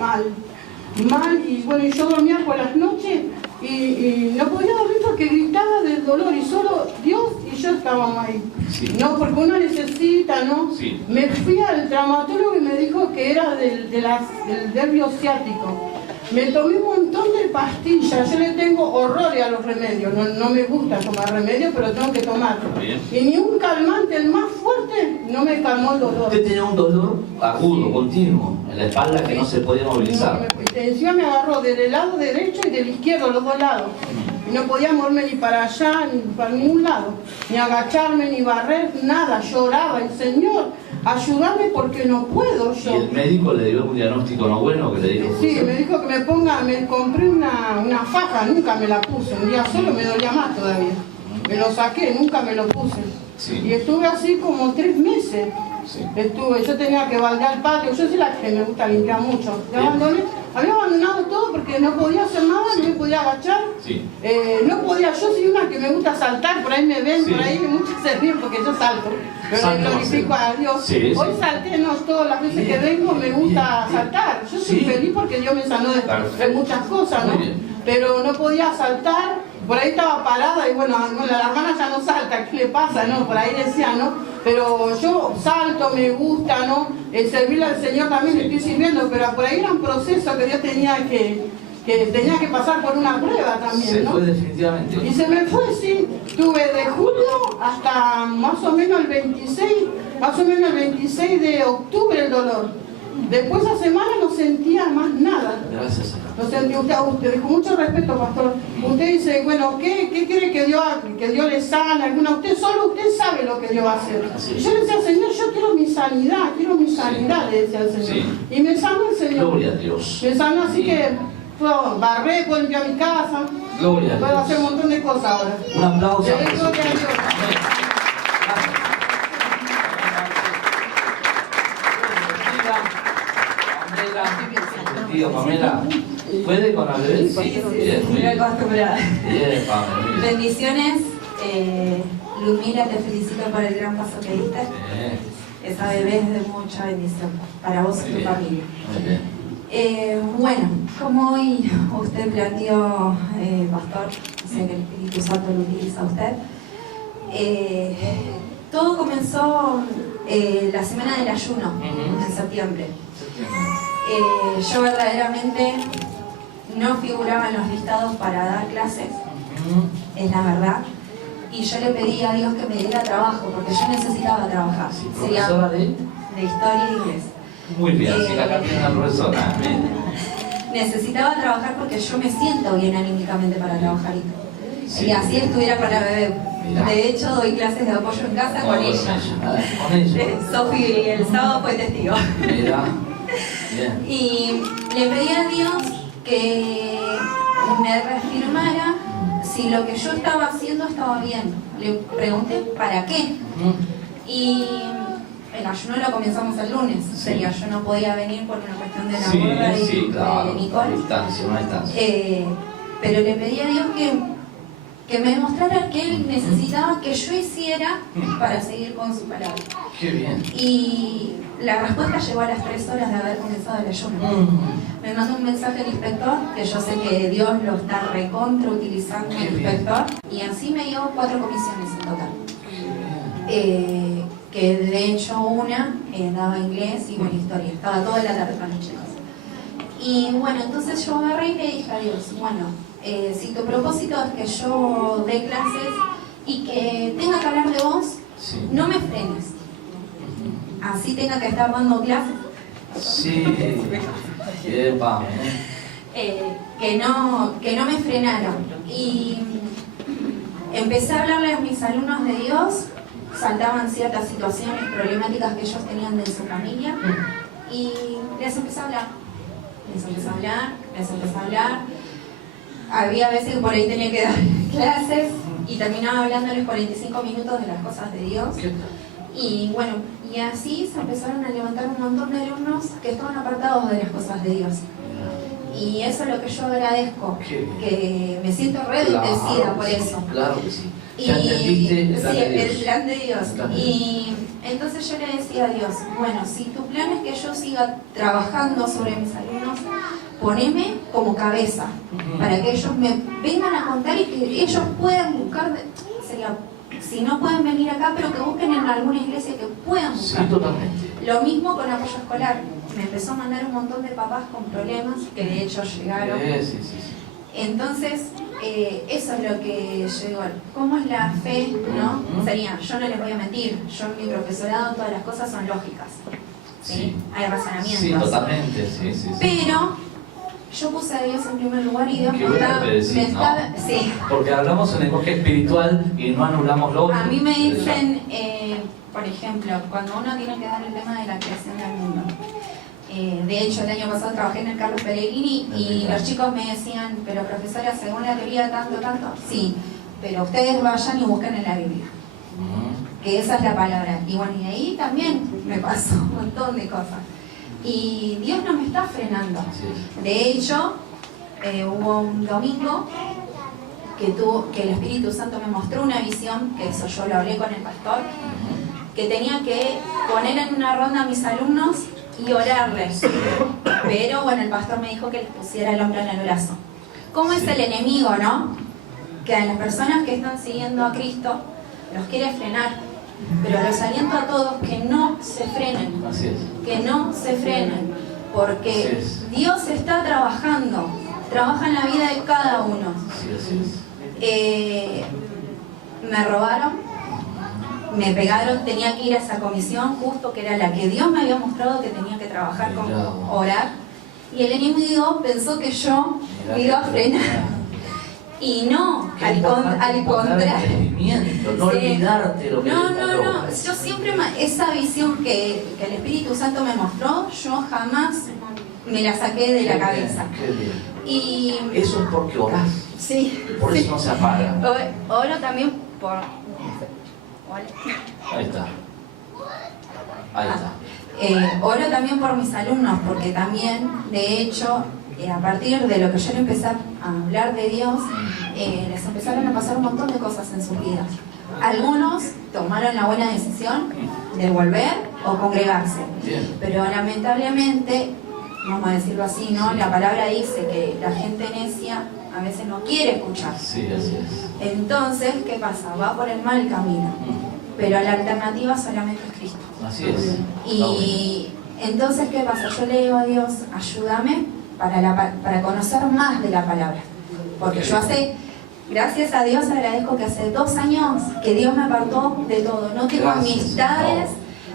mal, y bueno, y yo dormía por las noches y no podía dormir porque gritaba del dolor y solo Dios y yo estábamos ahí. Sí. No, porque uno necesita, ¿no? Sí. Me fui al traumatólogo y me dijo que era del nervio ciático. Me tomé un montón de pastillas, yo le tengo horror a los remedios, no me gusta tomar remedios, pero tengo que tomarlo. Y ni un calmante, el más fuerte, no me calmó el dolor. Usted tenía un dolor agudo, continuo, en la espalda que no se podía movilizar. Encima me agarró del lado derecho y del izquierdo, los dos lados. Y no podía moverme ni para allá, ni para ningún lado. Ni agacharme, ni barrer, nada. Lloraba, el Señor, ayúdame porque no puedo yo. ¿Y el médico le dio un diagnóstico no bueno que le dijo? Sí, me dijo que me compré una faja, nunca me la puse. Un día solo me dolía más todavía. Me lo saqué, nunca me lo puse. Sí. Y estuve así como 3 meses. Sí. Yo tenía que baldear el patio, yo soy la que me gusta limpiar mucho. Había abandonado todo porque no podía hacer nada, no me podía agachar. Sí. No podía, yo soy una que me gusta saltar, por ahí me ven, Sí. por ahí muchos se ríen porque yo salto. Pero Salto, le glorifico a Dios. Sí, Hoy sí. salté, no, todas las veces Bien, que vengo me gusta bien. saltar. Yo soy Sí. feliz porque Dios me sanó de muchas cosas, ¿no? Muy bien. Pero no podía saltar, por ahí estaba parada y bueno, la hermana ya no salta, ¿qué le pasa? No, por ahí decía, ¿no? Pero yo salto, me gusta, ¿no? Servirle al Señor también, le estoy sirviendo, pero por ahí era un proceso que yo tenía que pasar por una prueba también, Se ¿no? fue definitivamente. Y se me fue, sí. Tuve de julio hasta más o menos el 26 de octubre el dolor. Después de esa semana no sentía más nada. Gracias, Señor. No sentía usted, con mucho respeto, pastor. Usted dice, bueno, ¿qué quiere que Dios haga? Que Dios le sane alguna. Solo usted sabe lo que Dios va a hacer. Así Y es. yo le decía, Señor, yo quiero mi sanidad, le decía al Señor. Sí. Y me sanó el Señor. Gloria a Dios. Me sanó, así Sí. que puedo barrer, puedo limpiar mi casa. Gloria a Puedo hacer un Dios. montón de cosas ahora. Un aplauso. Le doy gloria a Dios. Amén. Gracias. Tío, Pamela, ¿puede con la bebé? Sí, Bien, muy estoy bien. acostumbrada. Bien, Pamela, muy bien. Bendiciones. Lumira, te felicito por el gran paso que diste. Bien, Esa bebé es de mucha bendición para vos y muy tu familia. bien. Muy bien. Bueno, como hoy usted planteó, pastor, sé que el Espíritu Santo lo utiliza a usted, todo comenzó la semana del ayuno, en septiembre. Yo verdaderamente no figuraba en los listados para dar clases, es la verdad. Y yo le pedí a Dios que me diera trabajo, porque yo necesitaba trabajar. Sí, Sería profesora de... de historia e inglés. Muy bien, sí, acá tiene una profesora. Amén. Necesitaba trabajar porque yo me siento bien anímicamente para trabajar. Sí. Y así estuviera para bebé. Mirá. De hecho, doy clases de apoyo en casa con ella. Con ella. Sofi el sábado fue testigo. Mira. Bien. Y le pedí a Dios que me reafirmara si lo que yo estaba haciendo estaba bien. Le pregunté para qué. Y el ayuno lo comenzamos el lunes. Sí. Sería, yo no podía venir por una cuestión de la Sí, boda y sí, claro. de Nicole. Una distancia. Pero le pedí a Dios que me demostrara que Él necesitaba que yo hiciera para seguir con su palabra. Qué bien. Y la respuesta llegó a las 3 horas de haber comenzado el ayuno. Me mandó un mensaje el inspector, que yo sé que Dios lo está recontra utilizando Qué el bien. inspector, y así me dio 4 comisiones en total. Qué bien. Que de hecho una daba inglés y buena historia, estaba toda la tarde con los chicos. Y bueno, entonces yo agarré y le dije a Dios, bueno, si tu propósito es que yo dé clases y que tenga que hablar de vos, Sí. no me frenes. Así tenga que estar dando clases, Sí. Bien, vamos. que no me frenaron. Y empecé a hablarle a mis alumnos de Dios, saltaban ciertas situaciones problemáticas que ellos tenían en su familia, y les empecé a hablar. Les empecé a hablar. Había veces que por ahí tenía que dar clases y terminaba hablándoles 45 minutos de las cosas de Dios. ¿Qué tal? Y bueno, y así se empezaron a levantar un montón de alumnos que estaban apartados de las cosas de Dios. Y eso es lo que yo agradezco, Qué bien. que me siento re bendecida Claro, por sí, eso. Claro que sí. Y, Ya entendiste el plan sí, de Dios. el plan de Dios. El plan de Y entonces yo le decía a Dios, bueno, si tu plan es que yo siga trabajando sobre mis alumnos, poneme como cabeza, para que ellos me vengan a contar y que ellos puedan buscar, sería, si no pueden venir acá, pero que busquen en alguna iglesia que puedan Sí, buscar. totalmente. Lo mismo con apoyo escolar. Me empezó a mandar un montón de papás con problemas, que de hecho llegaron. Sí. Entonces, eso es lo que yo digo, ¿cómo es la fe? ¿No? Sería, yo no les voy a mentir, yo en mi profesorado todas las cosas son lógicas, ¿sí? Sí. Hay razonamientos. Sí, totalmente, sí. Pero yo puse a Dios en primer lugar y Dios Qué me bueno está... que decís, ¿no? Sí. Porque hablamos en lenguaje espiritual y no anulamos lo A mí me dicen, por ejemplo, cuando uno tiene que dar el tema de la creación del mundo. De hecho, el año pasado trabajé en el Carlos Pellegrini y los chicos me decían, pero profesora, según la teoría tanto, sí, pero ustedes vayan y busquen en la Biblia, que esa es la palabra. Y bueno, y ahí también me pasó un montón de cosas. Y Dios no me está frenando. De hecho, hubo un domingo que el Espíritu Santo me mostró una visión, que eso yo lo hablé con el pastor, que tenía que poner en una ronda a mis alumnos y orarles. Pero bueno, el pastor me dijo que les pusiera el hombro en el brazo. ¿Cómo es el enemigo, no? Que a las personas que están siguiendo a Cristo los quiere frenar. Pero los aliento a todos que no se frenen. Así es. Que no se frenen. Porque Así es. Dios está trabajando. Trabaja en la vida de cada uno. Sí, así es. Me robaron. Me pegaron, tenía que ir a esa comisión justo que era la que Dios me había mostrado que tenía que trabajar con orar. Y el enemigo pensó que yo me iba a frenar. Y no, al contrario. No olvidarte lo que No. Yo siempre, esa visión que el Espíritu Santo me mostró, yo jamás me la saqué de la cabeza. Qué bien. Y eso es porque orás. sí. Por eso no se apaga. Oro también por... Ahí está. Oro también por mis alumnos, porque también, de hecho, a partir de lo que yo le empecé a hablar de Dios, les empezaron a pasar un montón de cosas en sus vidas. Algunos tomaron la buena decisión de volver o congregarse. Bien. Pero lamentablemente, vamos a decirlo así, ¿no? La palabra dice que la gente necia a veces no quiere escuchar. Sí, así es. Entonces, ¿qué pasa? Va por el mal camino. Pero la alternativa solamente es Cristo. Así es. Y entonces, ¿qué pasa? Yo le digo a Dios, ayúdame para conocer más de la palabra. Porque yo gracias a Dios agradezco que hace 2 años que Dios me apartó de todo. No tengo amistades,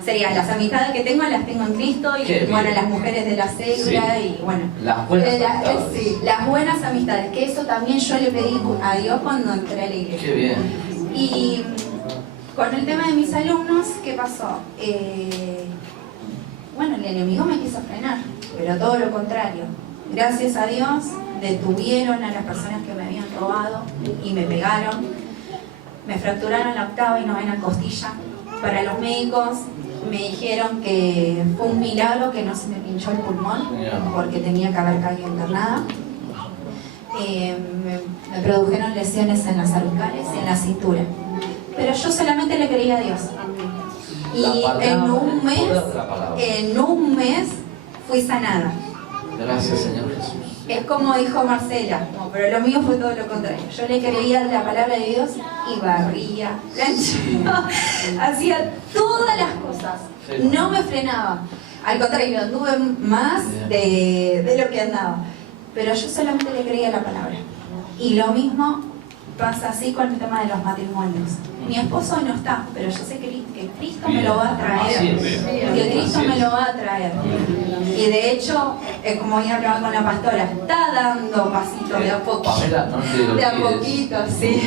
serían las amistades que tengo, las tengo en Cristo, y Qué bueno, bien. las mujeres de la célula, Sí. y bueno. Las buenas amistades. Sí, las buenas amistades, que eso también yo le pedí a Dios cuando entré a la iglesia. Qué bien. Y con el tema de mis alumnos, ¿qué pasó? Bueno, el enemigo me quiso frenar, pero todo lo contrario. Gracias a Dios, detuvieron a las personas que me habían robado y me pegaron. Me fracturaron la octava y novena costilla. Para los médicos me dijeron que fue un milagro que no se me pinchó el pulmón, porque tenía que haber caído internada. Me produjeron lesiones en las cervicales y en la cintura. Pero yo solamente le creía a Dios. Y en un mes fui sanada. Gracias, Señor Jesús. Es como dijo Marcela, no, pero lo mío fue todo lo contrario. Yo le creía la palabra de Dios y barría, planchaba, hacía todas las cosas. No me frenaba. Al contrario, anduve más de lo que andaba. Pero yo solamente le creía la palabra. Y lo mismo pasa así con el tema de los matrimonios. Mi esposo no está, pero yo sé que Cristo me lo va a traer. Que Cristo me lo va a traer. Y de hecho, como había hablado con la pastora, está dando pasitos de a poquito. De a poquito, sí.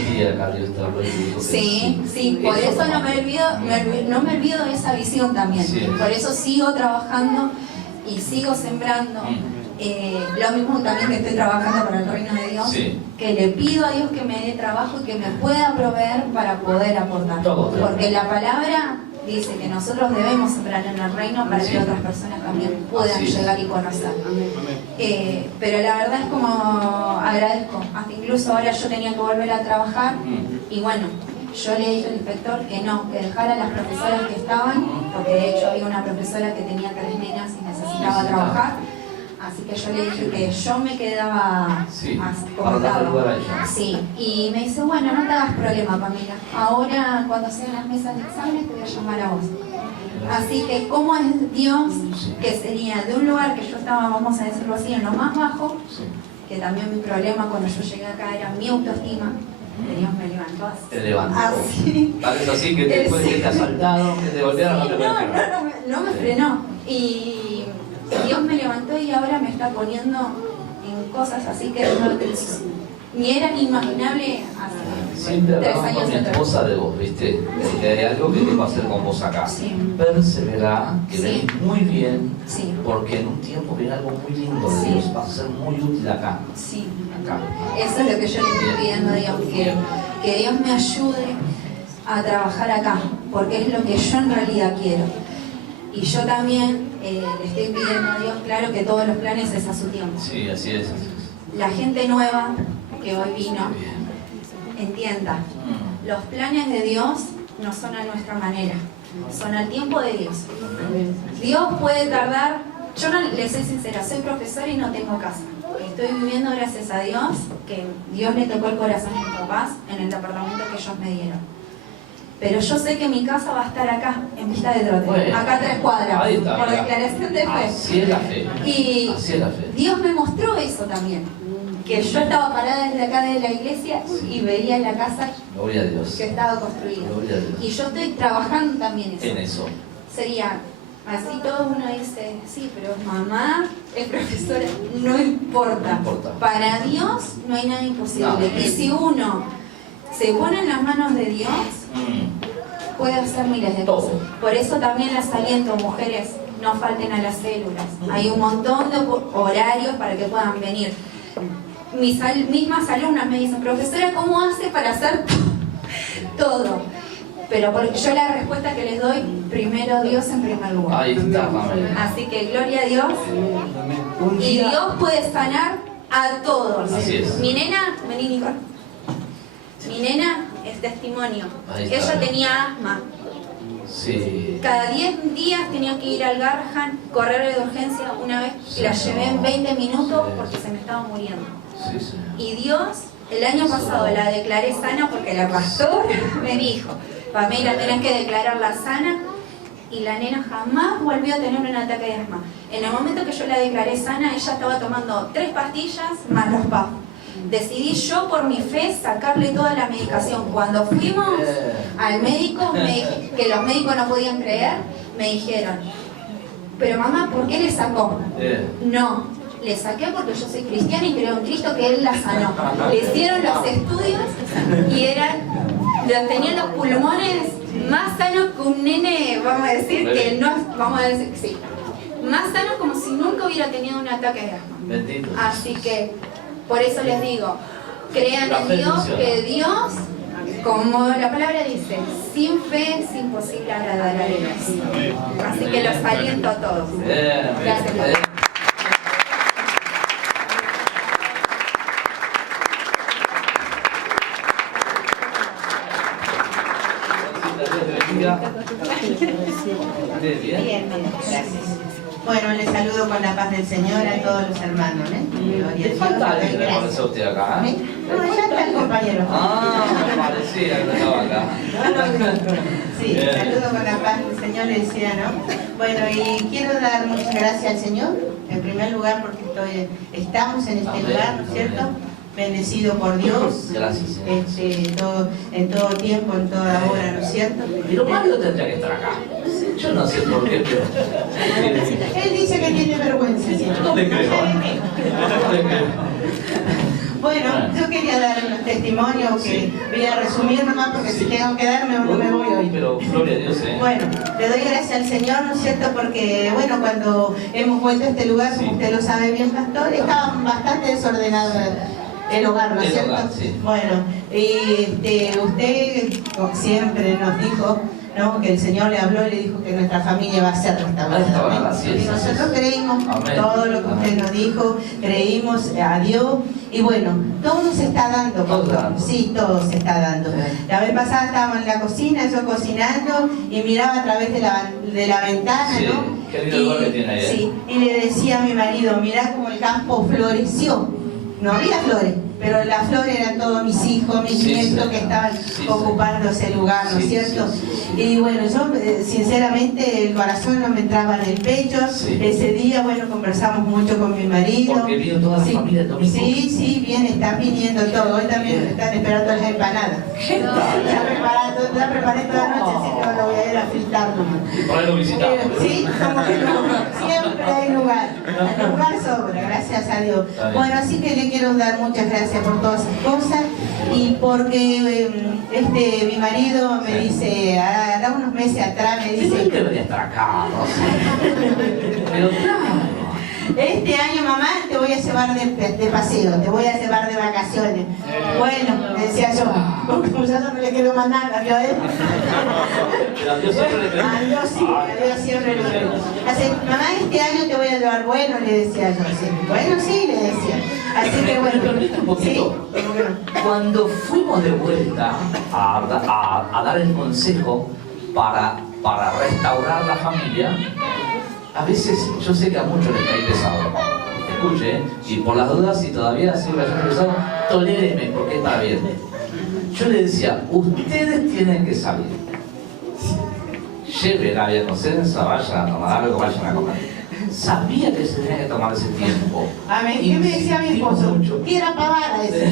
Sí, por eso no me olvido de esa visión también. Por eso sigo trabajando y sigo sembrando. Lo mismo también que estoy trabajando para el reino de Dios, que le pido a Dios que me dé trabajo y que me pueda proveer para poder aportar. Porque la palabra dice que nosotros debemos sembrar en el reino para que otras personas también puedan llegar y conocer. Pero la verdad es como agradezco. Hasta incluso ahora yo tenía que volver a trabajar y bueno, yo le dije al inspector que no, que dejara a las profesoras que estaban, porque de hecho había una profesora que tenía 3 nenas y necesitaba trabajar. Así que yo le dije que yo me quedaba más como estaba. Sí, y me dice, bueno, no te hagas problema, Pamela. Ahora, cuando sean las mesas de exámenes, te voy a llamar a vos. Así que, ¿cómo es Dios? Que sería de un lugar que yo estaba, vamos a decirlo así, en lo más bajo, que también mi problema cuando yo llegué acá era mi autoestima. Dios me levantó así. Te levantó. Así. Tal vez así que después que te asaltaron, que te volvieron a frenar. No me frenó. Y Dios me levantó y ahora me está poniendo en cosas así que ni eran imaginables hace Siempre 3 hablamos años con mi atrás. esposa de vos, ¿viste? Que hay algo que tengo que hacer con vos acá. Perseverá, que venís muy bien, porque en un tiempo viene algo muy lindo de Dios, va a ser muy útil acá. Sí. Acá. Eso es lo que yo le estoy pidiendo a Dios, que Dios me ayude a trabajar acá, porque es lo que yo en realidad quiero. Y yo también le estoy pidiendo a Dios, claro, que todos los planes es a su tiempo. Sí, así es. La gente nueva que hoy vino, entienda, los planes de Dios no son a nuestra manera, son al tiempo de Dios. Dios puede tardar, yo no les soy sincera, soy profesora y no tengo casa. Estoy viviendo gracias a Dios, que Dios le tocó el corazón a mis papás en el departamento que ellos me dieron. Pero yo sé que mi casa va a estar acá, en Vista de Trote, bueno, acá a 3 cuadras, ahí está, por mirá. declaración de fe. Así es la fe. Y Así es la fe. Dios me mostró eso también, que yo estaba parada desde acá de la iglesia y veía la casa Gloria a Dios. que estaba construida. Gloria a Dios. Y yo estoy trabajando también eso. En eso. Sería, así todo uno dice, sí, pero mamá es profesora, no importa. No importa. Para Dios no hay nada imposible. No. Y si uno se pone en las manos de Dios, puede hacer miles de cosas. Por eso también las aliento, mujeres, no falten a las células. Hay un montón de horarios para que puedan venir. Mis mismas alumnas me dicen, profesora, ¿cómo hace para hacer todo? Pero yo la respuesta que les doy, primero Dios en primer lugar. Ahí está, Pamela. Así que gloria a Dios. Y Dios puede sanar a todos. Así es. Mi nena, vení Nicole. Mi nena es testimonio. Ahí está. Ella tenía asma. Sí. Cada 10 días tenía que ir al Garrahan, correr de urgencia una vez, y la llevé en 20 minutos porque se me estaba muriendo. Sí, sí. Y Dios, el año pasado la declaré sana porque la pastora me dijo, Pamela, tenés que declararla sana, y la nena jamás volvió a tener un ataque de asma. En el momento que yo la declaré sana, ella estaba tomando 3 pastillas más los PAP. Decidí yo por mi fe sacarle toda la medicación. Cuando fuimos al médico, que los médicos no podían creer, me dijeron, pero mamá, ¿por qué le sacó? No, le saqué porque yo soy cristiana y creo en Cristo que Él la sanó. Le hicieron los estudios y tenían los pulmones más sanos que un nene, vamos a decir, que no, vamos a decir que sí. Más sanos como si nunca hubiera tenido un ataque de asma. Bendito. Así que, por eso les digo, crean en Dios, que Dios, como la palabra dice, sin fe es imposible agradar a Dios. Así que los aliento a todos. Gracias. Bien, gracias. Bueno, les saludo con la paz del Señor a todos los hermanos. ¿Te falta alguien que le parece a usted acá? No, ya está el compañero. Me parecía que estaba acá. Sí, saludo con la paz del Señor, le decía, ¿no? Bueno, y quiero dar muchas gracias al Señor, en primer lugar porque estamos en este lugar, ¿no es cierto? Bendecido por Dios. Gracias. En todo tiempo, en toda hora, ¿no es cierto? Pero Mario tendría que estar acá. Yo no sé por qué, pero... Él dice que tiene vergüenza, ¿sí? No le creo. Bueno, yo quería dar unos testimonios que voy a resumir nomás porque si tengo que darme no me voy hoy. Pero gloria a Dios, Bueno, le doy gracias al Señor, ¿no es cierto? Porque, bueno, cuando hemos vuelto a este lugar, como usted lo sabe bien, pastor, estaba bastante desordenado el hogar, ¿no es cierto? Sí. Bueno, y usted, como siempre, nos dijo, ¿no? Que el Señor le habló y le dijo que nuestra familia va a ser restaurada. Y nosotros creímos todo lo que usted nos dijo, creímos a Dios y bueno, todo se está dando. Sí, todo se está dando. La vez pasada estábamos en la cocina, yo cocinando y miraba a través de la ventana, sí, ¿no? Qué lindo lugar que tiene ahí. Sí, y le decía a mi marido, mirá cómo el campo floreció. No había flores, pero las flores eran todos mis hijos, mis nietos que estaban ocupando ese lugar, ¿no es cierto? Y bueno, yo sinceramente el corazón no me entraba en el pecho. Ese día, bueno, conversamos mucho con mi marido. Porque vino toda la familia el domingo. Sí, bien, están viniendo todos. Hoy también están esperando las empanadas. Ya preparé toda la noche, así que ahora voy a ir a fritar nomás. Por ahí lo visitamos. Sí, como que no, siempre hay lugar. El lugar sobra, gracias a Dios. Bueno, así que le quiero dar muchas gracias por todas esas cosas y porque mi marido me dice, hará unos meses atrás, me dice... Sí, debería estar acá, no sé. Pero claro. Este año, mamá, te voy a llevar de paseo, te voy a llevar de vacaciones. Bueno, decía yo, porque yo no le quiero mandar a Dios. Pero a Dios siempre le creo. A Dios sí, a Dios siempre le creo. Así, mamá, este año te voy a llevar, bueno, le decía yo. Así, bueno, sí, le decía. Así que bueno. ¿Me permite un poquito? ¿Sí? Cuando fuimos de vuelta a dar el consejo para restaurar la familia, a veces yo sé que a muchos les cae pesado. Escuche, y por las dudas, si todavía sigue cayendo pesado, tolérenme porque es para bien. Yo le decía, ustedes tienen que salir. Lleven a Villacosenza, vayan a tomar algo, vayan a comer. Sabía que se tenía que tomar ese tiempo. Amén. ¿Qué me decía mi esposo? Que era pavada ese.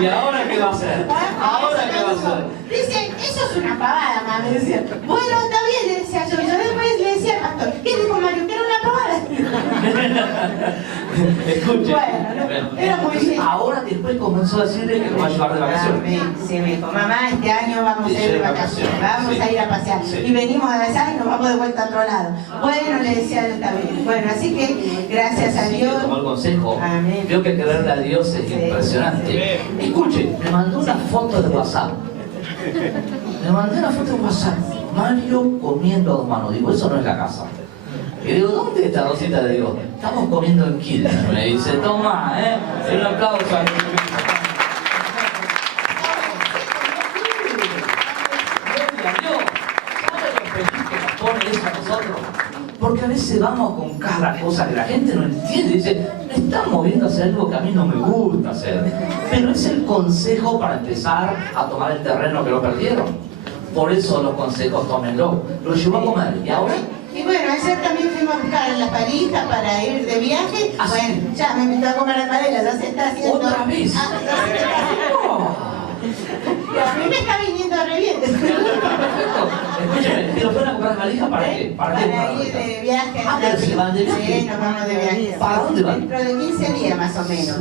¿Y ahora qué va a hacer? ¿Ahora qué va a hacer? Dice, eso es una pavada, mamá, me decía. Bueno, está bien, le decía yo. Yo después le decía al pastor, ¿qué dijo Mario? Que era una pavada. Escuche. Bueno, era muy bien. Ahora después comenzó a decirle que nos va a llevar de vacaciones. Amén. Sí, me dijo, mamá, este año vamos a ir de vacaciones, vamos a ir a pasear. Y venimos de allá y nos vamos de vuelta a otro lado. Bueno, le decía yo también. Bueno, así que gracias a Dios. Tomó el consejo. Amén. Veo que creerle a Dios es impresionante. Escuche, me mandó una foto de WhatsApp. Me mandé una foto de WhatsApp. Mario comiendo a 2 manos. Digo, eso no es la casa. Y digo, ¿dónde está Rosita? Le digo, estamos comiendo en Quilmes. Me dice, toma, un aplauso a porque a veces vamos con cada cosa que la gente no entiende. Dice, me están moviendo a hacer algo que a mí no me gusta hacer. Pero es el consejo para empezar a tomar el terreno que lo perdieron. Por eso los consejos, tómenlo. Lo llevó a comer. ¿Y ahora? Y bueno, ayer también fuimos a buscar a la pareja para ir de viaje. Bueno, ya me invitó a comer la madera, ya se está haciendo. ¿Otra vez? Ya se está haciendo. Y a mí me está viniendo re bien. Escúcheme, ¿Pero fueron a comprar valija para qué? Para ir de viaje. Pero se van de viaje. Sí, nos vamos de viaje. ¿Para dónde van? Dentro de 15 días más o menos,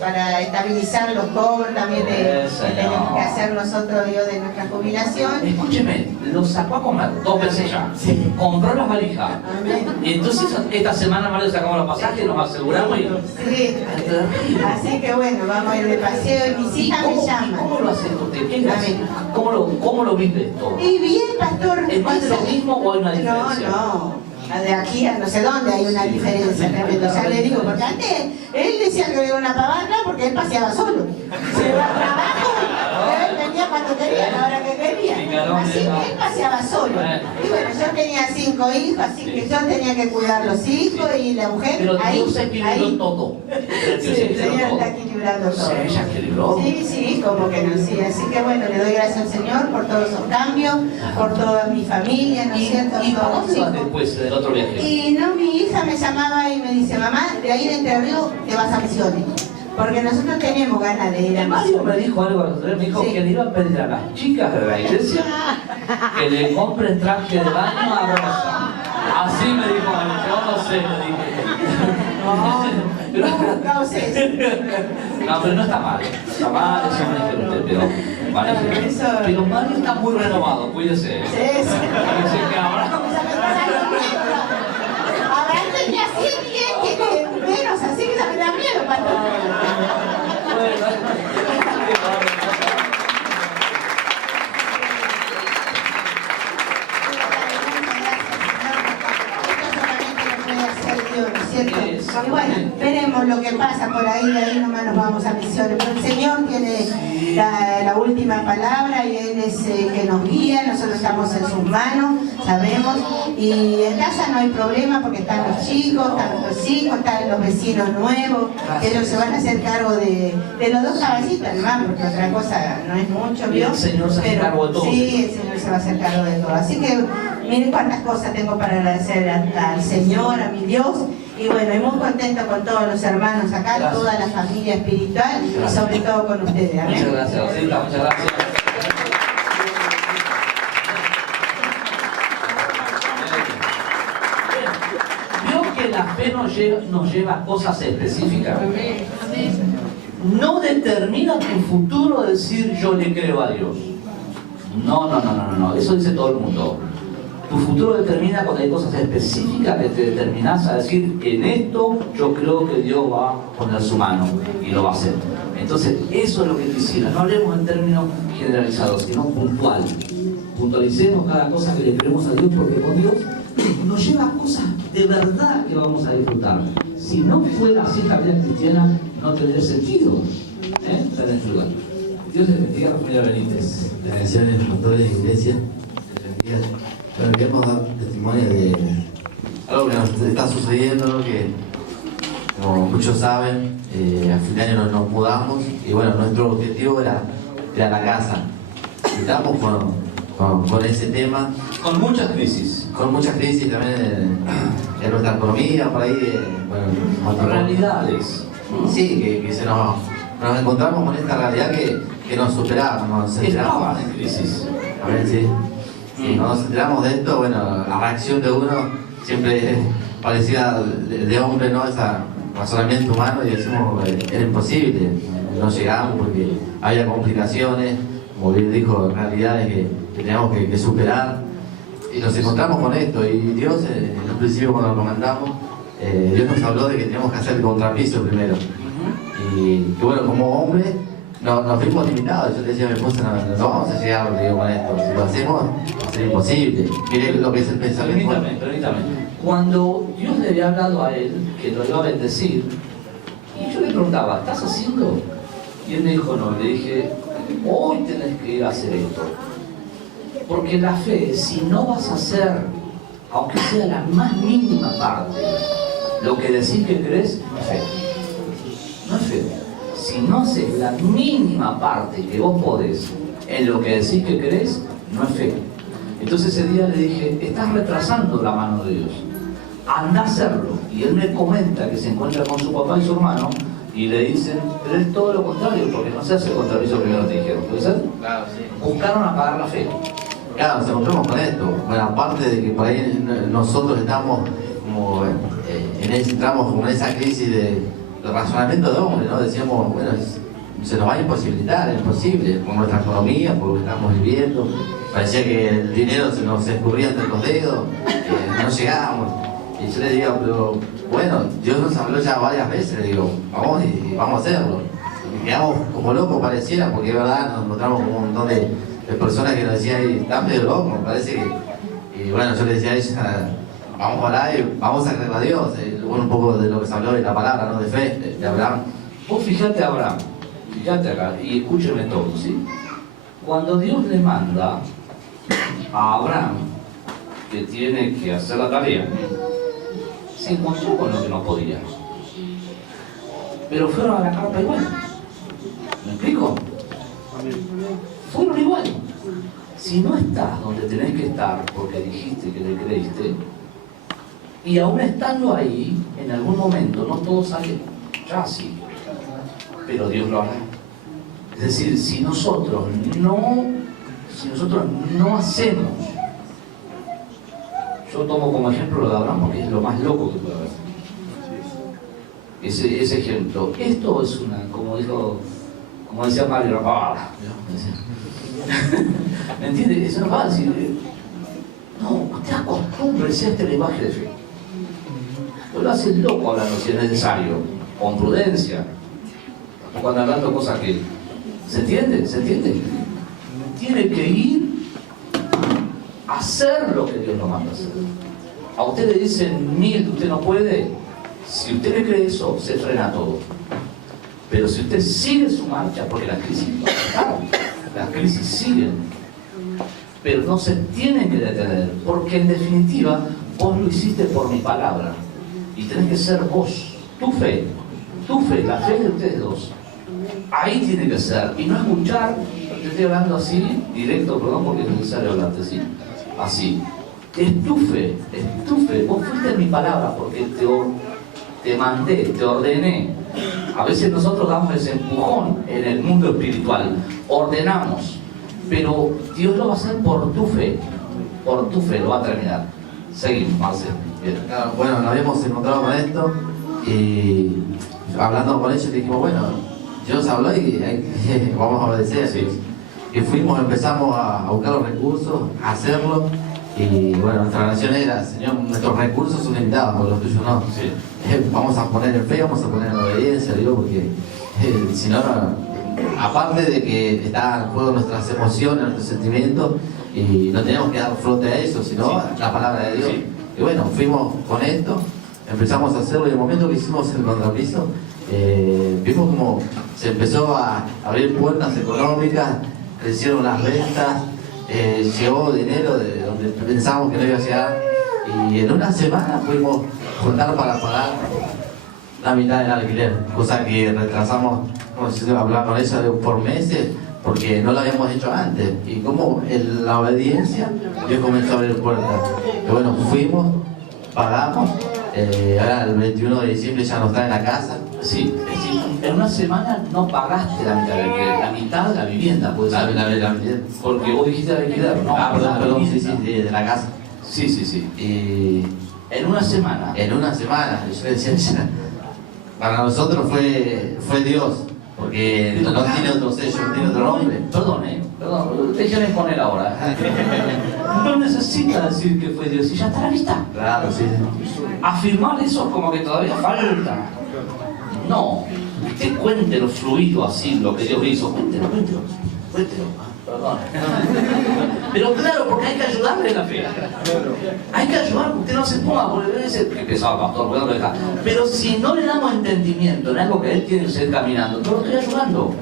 para estabilizar los cobros también que tenemos que hacer nosotros de nuestra jubilación. Escúcheme, lo sacó a comer 2 veces ya. Sí. Compró las valijas. Y entonces esta semana Mario sacamos los pasajes, nos aseguramos y... Sí. Así que bueno, vamos a ir de paseo y mis hijas me llaman. ¿Cómo lo hace usted? ¿Cómo lo vive esto? Y bien, pastor. ¿Es más de lo mismo o hay una diferencia? No. De aquí a no sé dónde hay una diferencia tremenda. Ya le digo, porque antes él decía que era una pavana porque él paseaba solo. Se iba al trabajo, él venía cuando quería, a la hora que quería. Así que él paseaba solo. Y bueno, yo tenía 5 hijos, así que yo tenía que cuidar los hijos y la mujer. Pero ahí, Dios equilibró todo. Sí, el Señor está equilibrando todo. Sí, ella equilibró. Sí, como que no, sí. Así que bueno, le doy gracias al Señor por todos esos cambios, por toda mi familia, ¿no es cierto? ¿Y para Todos dónde vas hijos. después del otro viaje? Y no, mi hija me llamaba y me dice, mamá, de ahí de Entre Ríos te vas a Misiones. Porque nosotros tenemos ganas de ir a Mario Misiones. me dijo algo al otro día, me dijo Sí. que le iba a pedir a las chicas de la iglesia que le compren traje de baño a Rosa. Así me dijo, yo no sé, le dije. No sé eso. No, pero no está mal, no está mal, eso no es que usted, pero Mario está muy renovado, cuídese. Sí. Cuídese que ahora... Ahora tenía 100 bien, tiene menos, así que ya me da miedo, pastor. Y bueno, veremos lo que pasa por ahí, de ahí nomás nos vamos a Misiones. Pero el Señor tiene la última palabra y Él es el que nos guía, nosotros estamos en sus manos, sabemos. Y en casa no hay problema porque están los chicos, están los hijos, están los vecinos nuevos, ellos se van a hacer cargo de los 2 caballitos, hermano, porque otra cosa no es mucho, ¿vio? Y el Señor se hace cargo de todo. Sí, el Señor se va a hacer cargo de todo. Así que miren cuántas cosas tengo para agradecer al Señor, a mi Dios. Y bueno, y muy contento con todos los hermanos acá, Gracias. toda la familia espiritual y sobre todo con ustedes. Amén. Muchas gracias, Rosita, muchas gracias. Vio que la fe nos lleva a cosas específicas. No determina tu futuro decir yo le creo a Dios. No, eso dice todo el mundo. Tu futuro determina cuando hay cosas específicas que te determinas a decir, en esto yo creo que Dios va a poner su mano y lo va a hacer. Entonces, eso es lo que quisiera. No hablemos en términos generalizados, sino puntual. Puntualicemos cada cosa que le creemos a Dios, porque con Dios nos lleva a cosas de verdad que vamos a disfrutar. Si no fuera así la vida cristiana, no tendría sentido. Tener este lugar. Dios les bendiga a la familia Benítez. Bendiciones, pastores de iglesia. Bueno, queremos dar testimonio de algo que nos está sucediendo, ¿no? Que como muchos saben, a fin de año nos mudamos y bueno, nuestro objetivo era la casa. Y estamos con ese tema. Con muchas crisis. Con muchas crisis también en nuestra economía, por ahí, bueno, Realidades. Sí, que nos encontramos con esta realidad que nos superaba, nos enteramos. Estaban en crisis. A ver, sí. Y cuando nos enteramos de esto, bueno, la reacción de uno siempre parecía de hombre, ¿no? Ese razonamiento humano y decimos era imposible, no llegamos porque había complicaciones, como bien dijo, realidades que teníamos que superar. Y nos encontramos con esto y Dios, en un principio cuando lo mandamos, Dios nos habló de que teníamos que hacer el contrapiso primero. Y que bueno, como hombre, nos vimos limitados. Yo le decía a mi esposa, no vamos a llegar, digo, con esto. Si lo hacemos, va a ser imposible. Mire lo que es el pensamiento. Permítame. Cuando Dios le había hablado a él que lo iba a bendecir, y yo le preguntaba, ¿estás haciendo? Y él me dijo, no. Le dije, hoy tenés que ir a hacer esto. Porque la fe, si no vas a hacer, aunque sea la más mínima parte, lo que decís que crees, no es fe. No es fe. Si no haces la mínima parte que vos podés en lo que decís que crees, no es fe. Entonces ese día le dije, estás retrasando la mano de Dios. Anda a hacerlo. Y él me comenta que se encuentra con su papá y su hermano y le dicen, pero es todo lo contrario, porque no se hace el contrario primero, te dijeron. ¿Puede ser? Claro, sí. Buscaron apagar la fe. claro, nos encontramos con esto. Bueno, aparte de que por ahí nosotros estamos como entramos como en esa crisis de razonamiento de hombre, ¿no? Decíamos, bueno, se nos va a imposibilitar, es imposible, por nuestra economía, por lo que estamos viviendo. Parecía que el dinero se nos escurría entre los dedos, no llegábamos. Y yo le digo, pero bueno, Dios nos habló ya varias veces, le digo, vamos y vamos a hacerlo. Y quedamos como locos pareciera, porque de verdad nos encontramos con un montón de personas que nos decían, están medio locos, parece que... Y bueno, yo le decía a ella, vamos a orar y vamos a creer a Dios. Bueno, un poco de lo que se habló de la palabra, ¿no? De fe, de Abraham. Vos fíjate a Abraham, fíjate acá, y escúcheme todo, ¿sí? Cuando Dios le manda a Abraham que tiene que hacer la tarea, se encontró con lo que no podía. Pero fueron a la carpa igual. ¿Me explico? Fueron igual. Si no estás donde tenés que estar porque dijiste que le creíste, y aún estando ahí, en algún momento, no todo sale ya así, pero Dios lo hará. Es decir, si nosotros no hacemos, yo tomo como ejemplo lo de Abraham porque es lo más loco que puede haber. Ese ejemplo. Esto es una, como decía Mario, ¿me entiendes? Eso no va a decir, no, usted acostúmbrese a este lenguaje de fe. No lo hace loco hablando si es necesario, con prudencia, cuando hablando cosas que... ¿Se entiende? ¿Se entiende? Tiene que ir a hacer lo que Dios lo manda a hacer. A usted le dicen 1000, usted no puede. Si usted le cree eso, se frena todo. Pero si usted sigue su marcha, porque las crisis no paran, las crisis siguen, pero no se tienen que detener, porque en definitiva vos lo hiciste por mi palabra y tenés que ser vos, tu fe, la fe de ustedes dos. Ahí tiene que ser, y no escuchar, te estoy hablando así, directo, perdón, porque es necesario hablarte así. Es tu fe, vos fuiste mi palabra porque te mandé, te ordené. A veces nosotros damos ese empujón en el mundo espiritual, ordenamos, pero Dios lo va a hacer por tu fe lo va a terminar. Seguimos, Marcelo. Claro, bueno, nos habíamos encontrado con esto y hablando con ellos dijimos, bueno, Dios habló y vamos a obedecer. Sí. Y empezamos a buscar los recursos, a hacerlo. Y bueno, nuestra oración era, Señor, nuestros recursos son limitados, pero los tuyos no. Sí. Vamos a poner en fe, vamos a poner en obediencia, digo, porque si no, aparte de que están en juego nuestras emociones, nuestros sentimientos, y no tenemos que dar flote a eso, sino la palabra de Dios. Sí. Y bueno, fuimos con esto, empezamos a hacerlo y en el momento que hicimos el contrapiso, vimos como se empezó a abrir puertas económicas, crecieron las ventas, llegó dinero de donde pensábamos que no iba a llegar y en una semana pudimos juntar para pagar la mitad del alquiler, cosa que retrasamos, no sé si hablar con ella por meses porque no lo habíamos hecho antes y como en la obediencia Dios comenzó a abrir puertas. Y bueno, fuimos, pagamos, ahora el 21 de diciembre ya nos traen a casa. Sí, es decir, en una semana no pagaste la mitad de la vivienda, puede ser. La vivienda. Porque vos dijiste alquiler, ¿no? Perdón, sí, de la casa. Sí. Y En una semana. yo le decía, para nosotros fue Dios, porque no tiene otro sello, no tiene otro nombre. Perdón, déjenme poner ahora. No necesita decir que fue Dios, y ya está a la vista. Claro, sí. Afirmar eso es como que todavía falta. No, usted cuéntelo fluido así, lo que Dios hizo. Cuéntelo. Perdón. Pero claro, porque hay que ayudarle en la fe. Hay que ayudar, usted no se ponga, porque debe ser que pesado, pastor, porque no lo deja. Pero si no le damos entendimiento en algo que él tiene que seguir caminando, no lo estoy ayudando.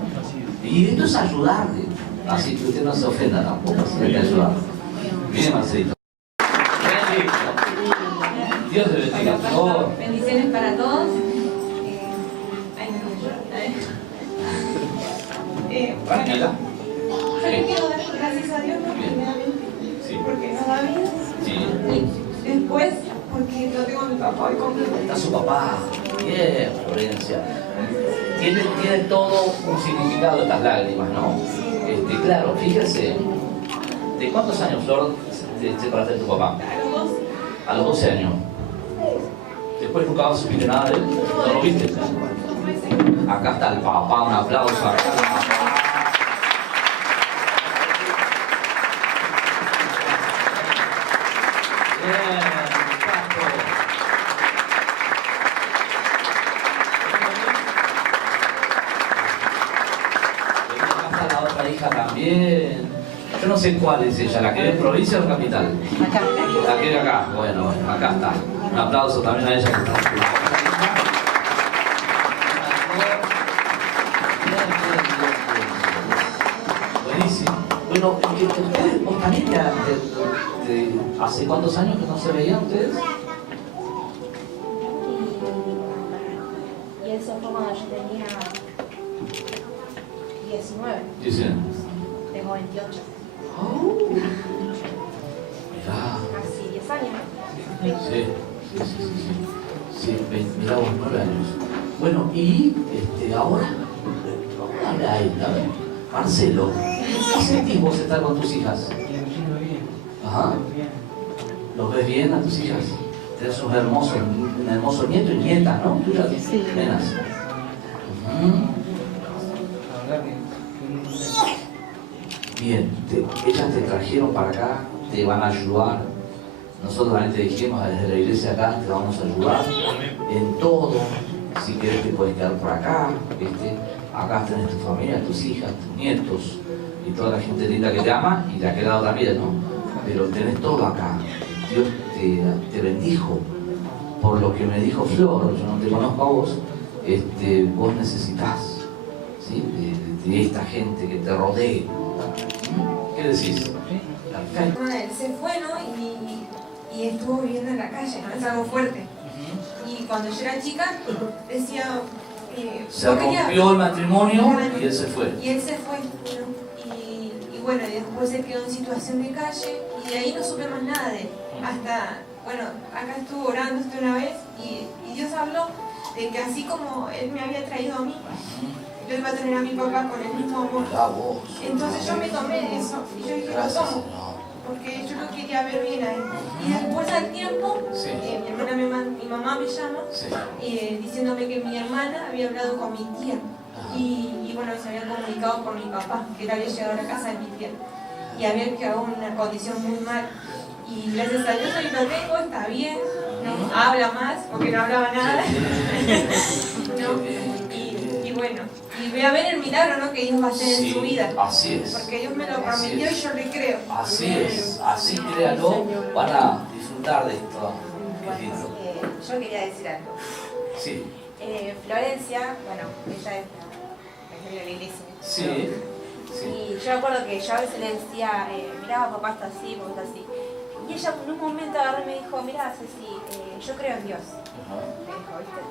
Y esto es ayudarle. Así que usted no se ofenda tampoco, así hay que ayudarle. Viene Marcelito. Dios te bendiga, por favor. Bendiciones para todos. Tranquila. Yo le quiero dar gracias a Dios porque no da vida. Sí. Después, porque no tengo a mi papá hoy conmigo. Está su papá. Bien, Florencia. Tiene todo un significado estas lágrimas, ¿no? Claro, fíjese. ¿De cuántos años, Flor, te separaste de tu papá? A los 12. A los 12 años. Después nunca más supiste nada de él. ¿No lo viste? Acá está el papá, un aplauso. Acá está el papá. Bien, Paco. Acá está la otra hija también. Yo no sé cuál es ella, la que es provincia o capital. Acá. La que es acá, bueno, acá está. Un aplauso también a ella que está. Buenísimo. Bueno, ustedes, vos también ¿hace cuántos años que no se veían ustedes? Y eso fue cuando yo tenía 19. Dicen. Tengo 28. Mirá. Casi 10 años. Sí, mirá vos, 9 años. Bueno, y ahora, ¿cómo habla él? A ver, Marcelo, ¿qué sentís vos estar con tus hijas? Ajá. ¿Los ves bien a tus hijas? Tenés un hermoso nieto y nieta, ¿no? Tuyas, nenas. Bien, ellas te trajeron para acá, te van a ayudar. Nosotros también te dijimos desde la iglesia acá, te vamos a ayudar en todo. Si querés te puedes quedar por acá, ¿viste? Acá tenés tu familia, tus hijas, tus nietos y toda la gente linda que te ama y de aquel lado también, ¿no? Pero tenés todo acá. Dios te bendijo por lo que me dijo Flor, yo no te conozco a vos, vos necesitas, ¿sí? de esta gente que te rodee. ¿Qué decís? Perfecto. Él se fue, ¿no? Y estuvo viviendo en la calle, ¿no? Es algo fuerte. Y cuando yo era chica, decía... se rompió el matrimonio y él se fue. Y él se fue, ¿no? Y bueno, después se quedó en situación de calle y de ahí no supe más nada de él. Hasta, bueno, acá estuvo orando una vez y Dios habló de que así como él me había traído a mí, yo iba a tener a mi papá con el mismo amor. Entonces yo me tomé eso y yo dije, lo tomo, porque yo lo quería ver bien a él. Y después al tiempo, mi mamá me llama diciéndome que mi hermana había hablado con mi tía y bueno, se había comunicado con mi papá, que él había llegado a la casa de mi tía y había quedado en una condición muy mal. Y gracias a Dios hoy lo tengo, está bien, ¿no? Habla más, porque no hablaba nada. ¿No? Y bueno, y voy a ver el milagro, ¿no? Que Dios va a hacer en su vida. Así es. Porque Dios me lo prometió y yo le creo. Así es, así créalo, van a disfrutar de esto. Qué lindo. Yo quería decir algo. Sí. Florencia, bueno, ella es de la iglesia. Sí. Y yo me acuerdo que yo a veces le decía, mirá, papá está así, papá está así. Y ella en un momento agarró y me dijo, mirá, Ceci, yo creo en Dios. Me dijo, ¿viste?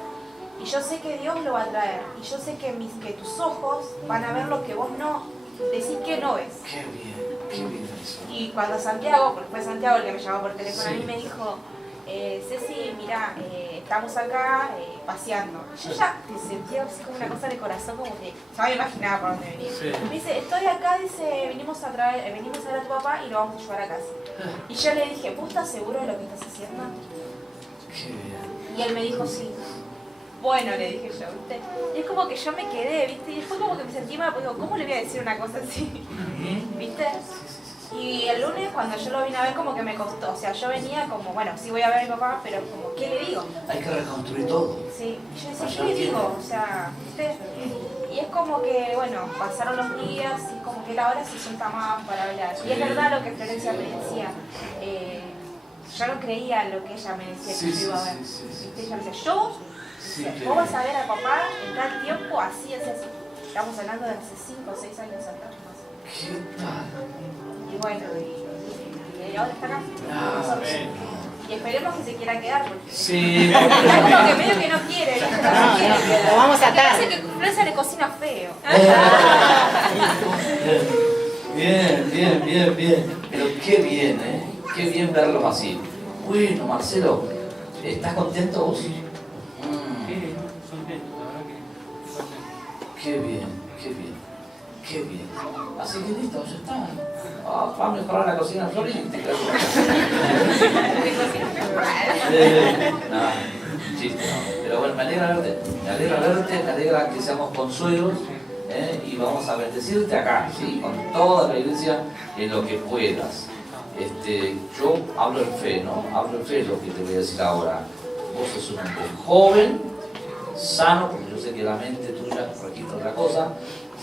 Y yo sé que Dios lo va a traer. Y yo sé que tus ojos van a ver lo que vos no decís que no ves. Qué bien eso. Y cuando Santiago, porque fue Santiago el que me llamó por teléfono, a mí me dijo, Ceci, mirá, estamos acá paseando. Yo ya sentía así como una cosa de corazón, como que ya me imaginaba por dónde venía. Sí. Me dice, estoy acá, dice, venimos a ver a tu papá y lo vamos a llevar a casa. Y yo le dije, ¿vos estás seguro de lo que estás haciendo? Qué bien. Y él me dijo, sí. Bueno, le dije yo, ¿viste? Y es como que yo me quedé, ¿viste? Y fue como que me sentí mal, porque digo, ¿cómo le voy a decir una cosa así? ¿Viste? Y el lunes cuando yo lo vine a ver como que me costó, o sea, yo venía como, bueno, sí voy a ver a mi papá, pero como, ¿qué le digo? Hay que reconstruir todo. Sí, y yo decía, ¿qué le digo? O sea, ¿viste? Y es como que, bueno, pasaron los días y como que él ahora se suelta más para hablar. Y es verdad lo que Florencia me decía, yo no creía lo que ella me decía que yo iba a ver. ¿Viste? Ella me decía, vos vas a ver a papá en tal tiempo, así, así, así. Estamos hablando de hace 5 o 6 años atrás más. ¿Qué tal? Y bueno, y ahora está acá. Y esperemos que se quiera quedar, porque sí, está como que medio que no quiere. Lo vamos a atar. Parece que Florencia le cocina feo. Bien. Pero qué bien, ¿eh? Qué bien verlos así. Bueno, Marcelo, ¿estás contento vos? Qué bien. Así que listo, ya está. Va a mejorar la cocina solita. Nada, chiste, no. Pero bueno, me alegra verte, me alegra que seamos consuelos, y vamos a bendecirte acá, ¿sí? Con toda la iglesia en lo que puedas. Yo hablo en fe, ¿no? Hablo en fe es lo que te voy a decir ahora. Vos sos un hombre joven, sano, porque yo sé que la mente tuya registra otra cosa,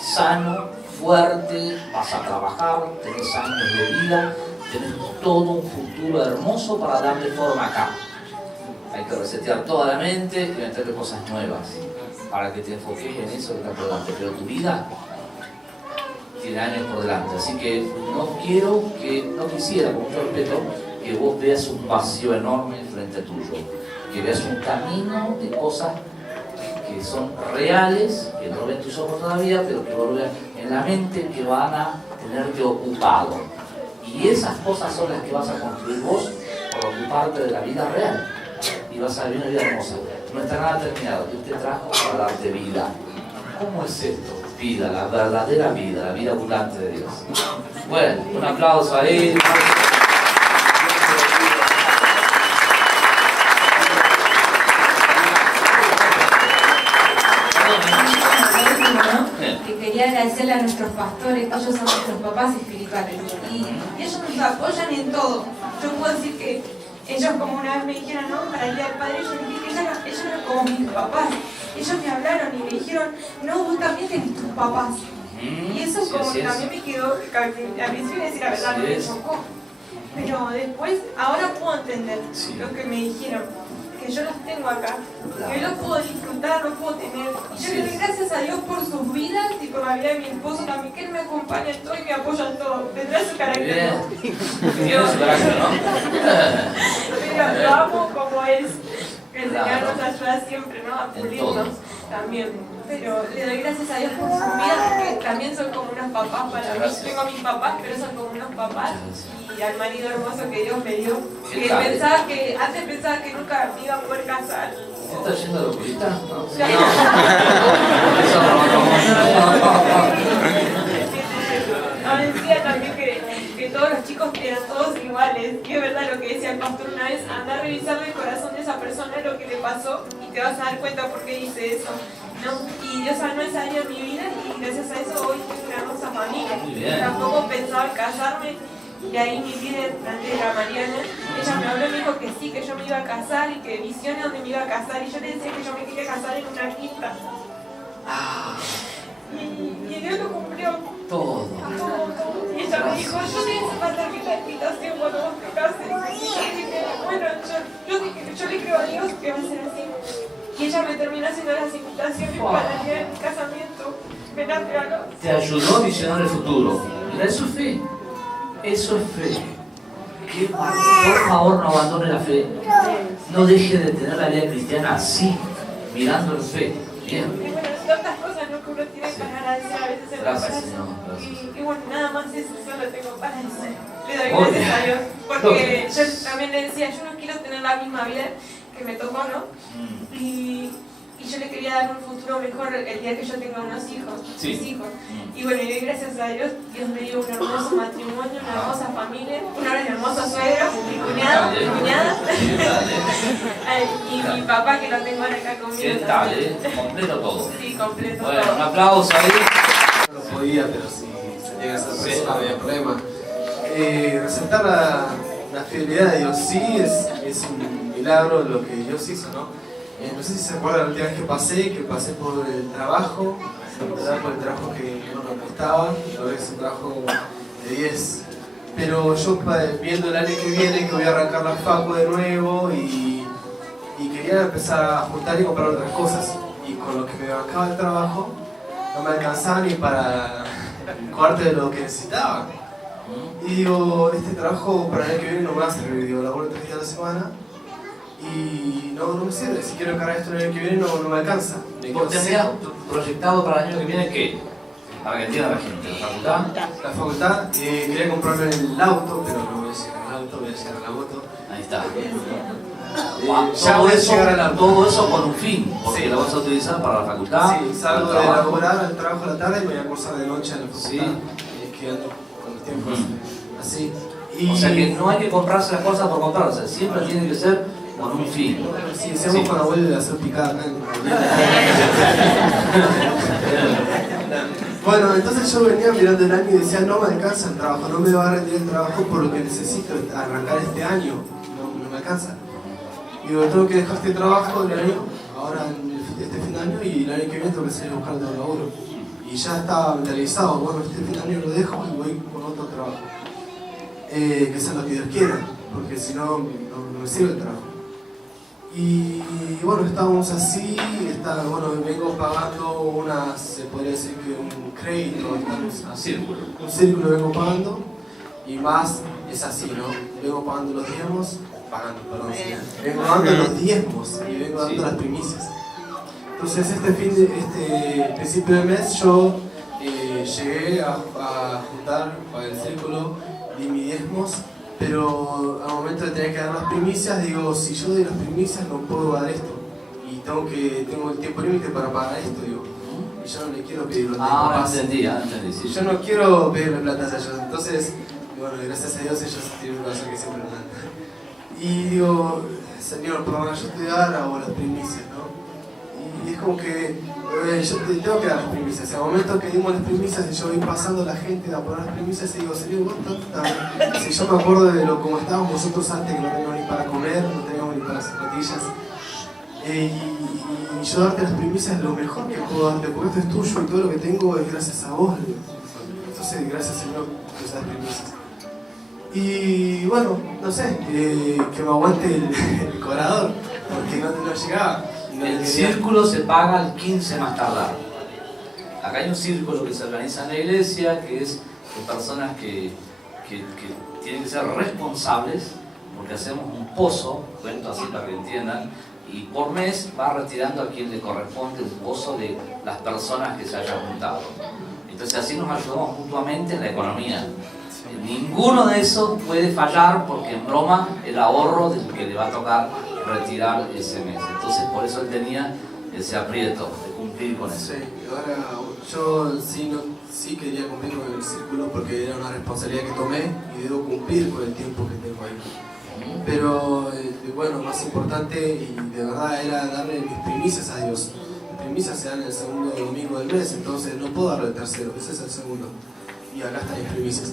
sano, fuerte, vas a trabajar, tenés años de vida, tenés todo un futuro hermoso para darle forma acá. Hay que resetear toda la mente y meterle cosas nuevas para que te enfoques en eso que está por delante. Pero tu vida tiene años por delante, así que no quisiera, con mucho respeto, que vos veas un vacío enorme frente tuyo, que veas un camino de cosas que son reales, que no ven tus ojos todavía, pero que vos lo veas en la mente, que van a tenerte ocupado. Y esas cosas son las que vas a construir vos por ocuparte de la vida real. Y vas a vivir una vida hermosa. No está nada terminado. Dios te trajo para darte vida. ¿Cómo es esto? Vida, la verdadera vida, la vida abundante de Dios. Bueno, un aplauso ahí. Que quería agradecerle a nuestros pastores, que ellos son nuestros papás espirituales. Y ellos nos apoyan en todo. Yo puedo decir que ellos, como una vez me dijeron, ¿no? Para el Día del Padre, yo les dije que ellos eran como mis papás. Ellos me hablaron y me dijeron, no, vos también tenés tus papás. Y eso como que también me quedó, a principio decir la verdad, me chocó. Pero después, ahora puedo entender lo que me dijeron, que yo los tengo acá, que yo los puedo disfrutar, los puedo tener. Y yo le doy gracias a Dios por sus vidas y por la vida de mi esposo también, que él me acompaña en todo y me apoya en todo. Tendrá su carácter, ¿no? Tiene su carácter, ¿no? Pero lo amo como es. El Señor nos ayuda siempre, ¿no? A pulirnos también. Pero le doy gracias a Dios por sus vidas, porque también son como unos papás para mí. Tengo a mis papás, pero son como unos papás. Y al marido hermoso que Dios me dio. Que antes pensaba que nunca me iba a poder casar. ¿Estás yendo a la oculista? No. No, decía también que todos los chicos eran todos iguales. Y es verdad lo que decía el pastor una vez, anda a revisar el corazón de esa persona lo que le pasó y te vas a dar cuenta por qué dice eso, ¿no? Y Dios sanó esa área en mi vida y gracias a eso hoy tengo una hermosa familia. Tampoco pensaba en casarme. Y ahí mi líder, la Mariana, ella me habló y me dijo que sí, que yo me iba a casar y que visione donde me iba a casar. Y yo le decía que yo me quería casar en una quinta. Y Dios lo cumplió. Todo. Y ella me dijo, yo te hice la tarjeta de invitación cuando vos te cases. Y yo dije, bueno, yo le creo a Dios que va a ser así. Y ella me terminó haciendo las invitaciones para el día de mi casamiento. Me las regaló. Te ayudó a visionar el futuro. Mira, eso es fe. Eso es fe. Por favor, no abandone la fe. No deje de tener la vida cristiana así, mirando en fe. Bien. Y bueno, tantas cosas, ¿no? Que uno tiene para agradecer a veces en el corazón. Y bueno, nada más eso solo tengo para decir. Le doy gracias a Dios. Porque yo también le decía, yo no quiero tener la misma vida que me tocó, ¿no? Y yo le quería dar un futuro mejor el día que yo tenga unos hijos, mis hijos. Y bueno, y doy gracias a Dios, Dios me dio un hermoso matrimonio, una hermosa familia, una hermosa suegra, mi cuñado, mi cuñada. Y mi papá que lo tengo ahora acá conmigo. ¿Qué tal, completo todo. Sí, completo bueno, todo. Un aplauso ahí. No lo podía, pero si se llega a ser persona no había problema. Resaltar la fidelidad de Dios, sí, es un milagro lo que Dios hizo, ¿no? No sé si se acuerdan la última vez que pasé por el trabajo, ¿verdad? Por el trabajo que no me gustaba, ahora es un trabajo de 10. Pero yo viendo el año que viene que voy a arrancar la facu de nuevo y quería empezar a juntar y comprar otras cosas. Y con lo que me bancaba el trabajo no me alcanzaba ni para el cuarto de lo que necesitaba. Y digo, este trabajo para el año que viene no me va a servir, digo, laburo 3 días a la semana. Y no me sirve, si quiero encargar esto el año que viene no me alcanza. ¿Vos tenías proyectado para el año que viene qué? Para que entienda la gente, ¿la facultad? La facultad, quería comprarme el auto, pero no voy a llegar al auto, voy a llegar a la moto. Ahí está. Ya voy a llegar al auto. Todo eso con un fin, porque lo vas a utilizar para la facultad. Sí, salgo de laborar al trabajo a la tarde y me voy a cursar de noche a la facultad. Sí. que ando con los tiempos así. O sea que no hay que comprarse las cosas por comprarse, siempre tiene que ser con un fin. Sí, decíamos con la abuela de hacer picada acá en Bueno, entonces yo venía mirando el año y decía, no me alcanza el trabajo, no me va a rendir el trabajo por lo que necesito arrancar este año, no me alcanza. Digo, tengo que dejar este trabajo del año, ahora este fin de año, y el año que viene tengo que salir a buscar otro laburo. Y ya estaba mentalizado, bueno, este fin de año lo dejo y voy con otro trabajo. Que sea lo que Dios quiera, porque si no, no me sirve el trabajo. Y bueno, estábamos así, bueno, vengo pagando se podría decir que un crédito, un círculo vengo pagando, y más es así, ¿no? Vengo pagando los diezmos, vengo pagando los diezmos y vengo dando las primicias. Entonces este principio de mes yo llegué a juntar para el círculo, di mis diezmos, pero al momento de tener que dar las primicias, digo, si yo doy las primicias no puedo dar esto. Y tengo el tiempo límite para pagar esto, digo. Y yo no le quiero pedir los papás. Entendí, sí. Yo no quiero pedirle plata a ellos. Entonces, bueno, gracias a Dios ellos tienen un corazón que siempre me dan. Y digo, Señor, para yo te dar hago las primicias, ¿no? Y es como que yo te tengo que dar las primicias. Al momento que dimos las primicias y yo voy pasando la gente a poner las primicias y digo, Señor, vos si yo me acuerdo de cómo estábamos nosotros antes, que no teníamos ni para comer, no teníamos ni para zapatillas, y yo darte las primicias es lo mejor que puedo darte, porque esto es tuyo y todo lo que tengo es gracias a vos. Entonces, gracias Señor por esas primicias. Y bueno, no sé, que me aguante el corador, porque no llegaba. El círculo se paga el 15 más tardar. Acá hay un círculo que se organiza en la iglesia, que es de personas que tienen que ser responsables, porque hacemos un pozo, cuento así para que entiendan, y por mes va retirando a quien le corresponde el pozo de las personas que se hayan juntado. Entonces así nos ayudamos mutuamente en la economía. Ninguno de esos puede fallar porque en broma el ahorro del que le va a tocar retirar ese mes. Entonces por eso él tenía ese aprieto de cumplir con eso. Sí, ahora yo sí quería cumplir con el círculo porque era una responsabilidad que tomé y debo cumplir con el tiempo que tengo ahí. Pero bueno, más importante y de verdad era darle mis primicias a Dios. Las primicias se dan el segundo domingo del mes, entonces no puedo darle el tercero, ese es el segundo. Y acá están mis primicias.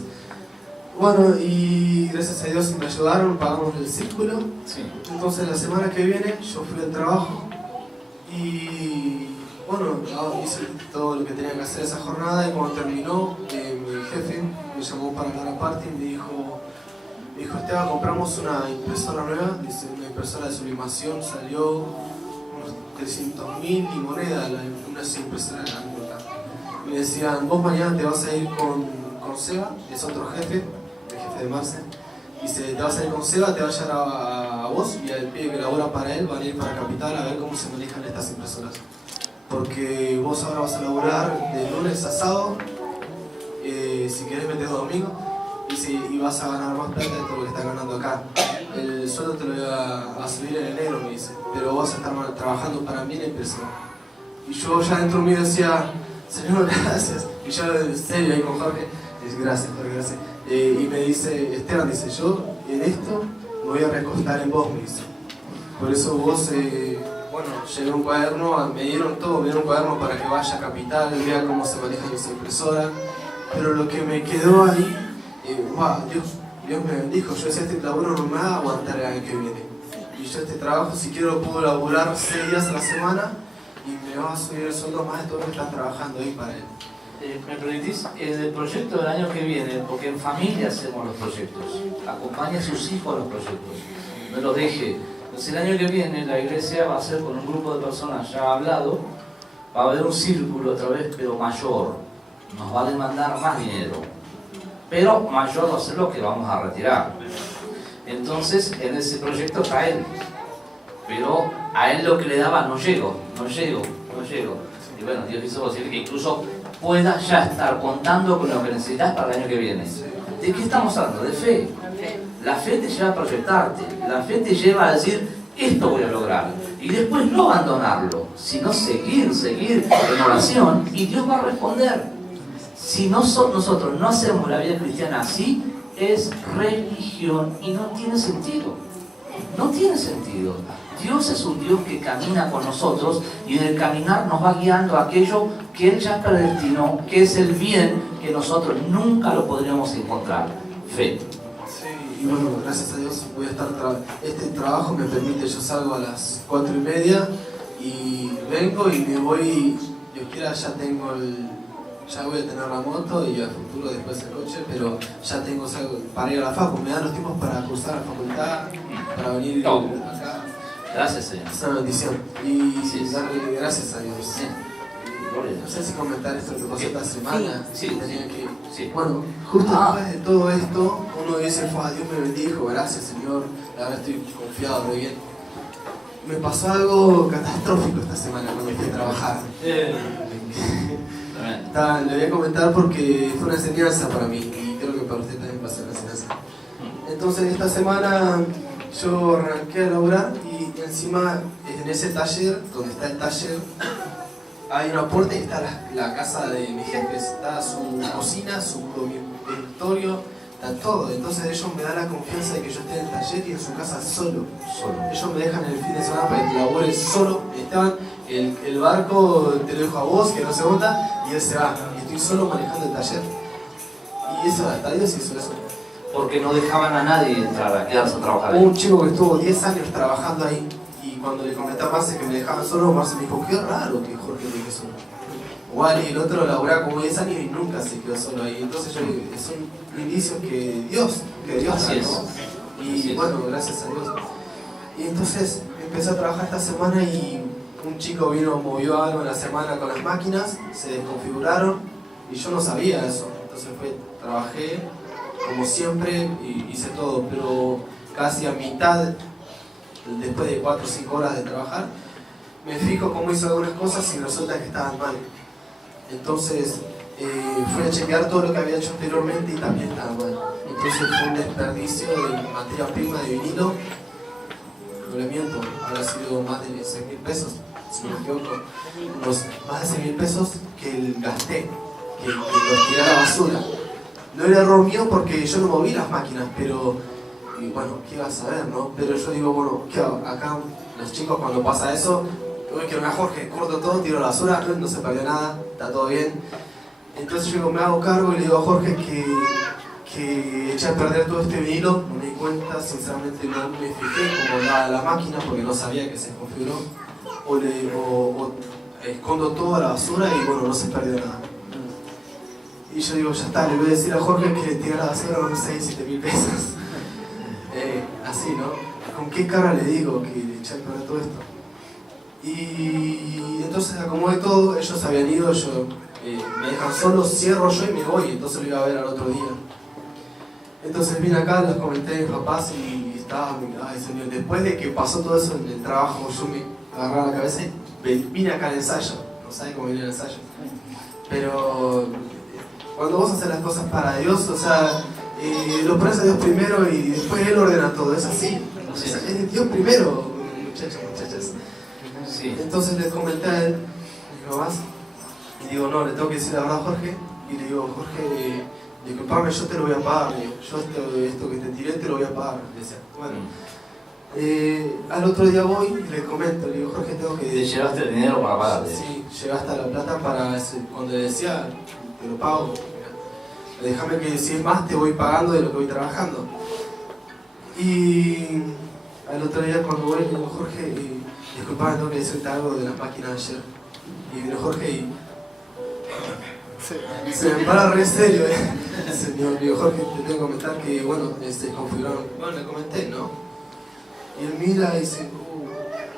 Bueno, y gracias a Dios me ayudaron, pagamos el círculo. Sí. Entonces la semana que viene yo fui al trabajo y bueno, hice todo lo que tenía que hacer esa jornada y cuando terminó mi jefe me llamó para hablar aparte y me dijo Esteban, compramos una impresora nueva, dice, una impresora de sublimación, salió unos 300.000 y moneda, una impresora de la puta. Me decían, vos mañana te vas a ir con Seba, es otro jefe, el jefe de Marcel. Dice, te vas a ir con Seba, te va a llevar a vos y al pibe que labora para él van a ir para Capital a ver cómo se manejan estas impresoras. Porque vos ahora vas a laburar de lunes a sábado, si querés meter domingo, y vas a ganar más plata de todo lo que estás ganando acá. El sueldo te lo voy a subir en enero, me dice, pero vas a estar trabajando para mí en la impresora. Y yo ya dentro mío decía, Señor, gracias. Y yo en serio ahí con Jorge, gracias, Jorge, gracias. Y me dice, Esteban, dice, yo en esto me voy a recostar en vos, me dice. Por eso vos, bueno, llevé un cuaderno, me dieron todo, me dieron un cuaderno para que vaya a Capital, vea cómo se maneja esa impresora. Pero lo que me quedó ahí, wow, Dios me bendijo. Yo decía, este laburo no me va a aguantar el año que viene. Y yo este trabajo, si quiero, puedo laburar 6 días a la semana y me va a subir el sueldo más de todo lo que están trabajando ahí para él. ¿Me permitís? El proyecto del año que viene, porque en familia hacemos los proyectos, acompaña a sus hijos a los proyectos, no los deje. Entonces el año que viene la iglesia va a ser con un grupo de personas ya hablado, va a haber un círculo otra vez, pero mayor, nos va a demandar más dinero, pero mayor va a ser lo que vamos a retirar. Entonces en ese proyecto está él, pero a él lo que le daba no llego. Y bueno, Dios hizo posible que incluso pueda ya estar contando con lo que necesitas para el año que viene. ¿De qué estamos hablando? De fe. La fe te lleva a proyectarte, la fe te lleva a decir, esto voy a lograr. Y después no abandonarlo, sino seguir en oración y Dios va a responder. Si nosotros no hacemos la vida cristiana así, es religión y no tiene sentido. No tiene sentido. Dios es un Dios que camina con nosotros y en el caminar nos va guiando a aquello que Él ya predestinó, que es el bien que nosotros nunca lo podríamos encontrar. Fe. Sí, y bueno, gracias a Dios voy a estar este trabajo me permite, yo salgo a las 4:30 y vengo y me voy, Dios quiera ya tengo ya voy a tener la moto y al futuro después el coche, pero ya tengo para ir a la facu, me dan los tiempos para cursar la facultad, para venir acá. Gracias, Señor. Es una bendición. Y Sí. darle gracias a Dios. Sí. No sé si comentar esto que pasó esta semana. Sí. Tenía que... Sí. Bueno, justo después de todo esto, uno dice, Dios me bendijo, gracias Señor, la verdad estoy confiado, re bien. Me pasó algo catastrófico esta semana cuando fui a trabajar. Le voy a comentar porque fue una enseñanza para mí y creo que para usted también va a ser una enseñanza. Entonces esta semana yo arranqué a laburar y encima en ese taller, donde está el taller, hay una puerta y está la casa de mis jefes, está su cocina, su dormitorio, está todo. Entonces ellos me dan la confianza de que yo esté en el taller y en su casa solo. Ellos me dejan el fin de semana para que labore solo. Esteban, el barco te lo dejo a vos, que no se bota, y él se va. Y estoy solo manejando el taller. Y eso, hasta Dios hizo eso. Porque no dejaban a nadie entrar a quedarse a trabajar ahí. Hubo un chico que estuvo 10 años trabajando ahí. Y cuando le comenté a Marce que me dejaban solo, Marce me dijo, qué raro que Jorge me deje solo. Igual y el otro laburaba como 10 años y nunca se quedó solo ahí. Entonces yo digo, son indicios que Dios Así es. Y bueno, gracias a Dios. Y entonces empecé a trabajar esta semana y un chico movió algo en la semana con las máquinas, se desconfiguraron y yo no sabía eso. Entonces trabajé como siempre y hice todo, pero casi a mitad, después de 4 o 5 horas de trabajar, me fijo cómo hizo algunas cosas y resulta que estaban mal. Entonces fui a chequear todo lo que había hecho anteriormente y también estaba mal. Entonces fue un desperdicio de materia prima de vinilo. No le miento, habrá sido más de 6.000 pesos, si no me equivoco. Más de 6.000 pesos que gasté, que los tiré a la basura. No era error mío porque yo no moví las máquinas, pero y bueno, ¿qué vas a saber, no? Pero yo digo, bueno, ¿qué hago? Acá los chicos cuando pasa eso, quiero a Jorge, corto todo, tiro la basura, no se perdió nada, está todo bien. Entonces yo me hago cargo y le digo a Jorge que eché a perder todo este vinilo, no me di cuenta, sinceramente no me fijé como la máquina porque no sabía que se configuró, o escondo todo a la basura y bueno, no se perdió nada. Y yo digo, ya está, le voy a decir a Jorge que tira la basura unos 6.000-7.000 pesos. Así, ¿no? ¿Con qué cara le digo que le eché a perder todo esto? Y entonces acomodé todo, ellos habían ido, me dejan solo, cierro yo y me voy, entonces lo iba a ver al otro día. Entonces vine acá, les comenté a mis papás y estaba, ay señor, después de que pasó todo eso en el trabajo, yo me agarraba la cabeza y vine acá al ensayo, no saben cómo viene el ensayo. Pero cuando vos haces las cosas para Dios, o sea, lo pones a Dios primero y después Él ordena todo, es así. O sea, es Dios primero, muchachas. Sí. Entonces les comenté a él, mis mamás, y digo, no, le tengo que decir la verdad a Jorge, y le digo, Jorge, disculpame, yo te lo voy a pagar, yo esto que te tiré te lo voy a pagar. Le decía, bueno. Al otro día voy y le comento, le digo, Jorge, tengo que... ¿Te llevaste el dinero para pagarle? Sí, llevaste la plata para cuando le decía, te lo pago. Déjame que si es más te voy pagando de lo que voy trabajando. Y al otro día cuando voy le digo, Jorge, disculpame, tengo que decirte algo de las máquinas de ayer. Y vino Jorge y se me para re serio, Señor, digo, Jorge, te tengo que comentar que, bueno, se configuraron. Bueno, le comenté, ¿no? Y él mira y dice,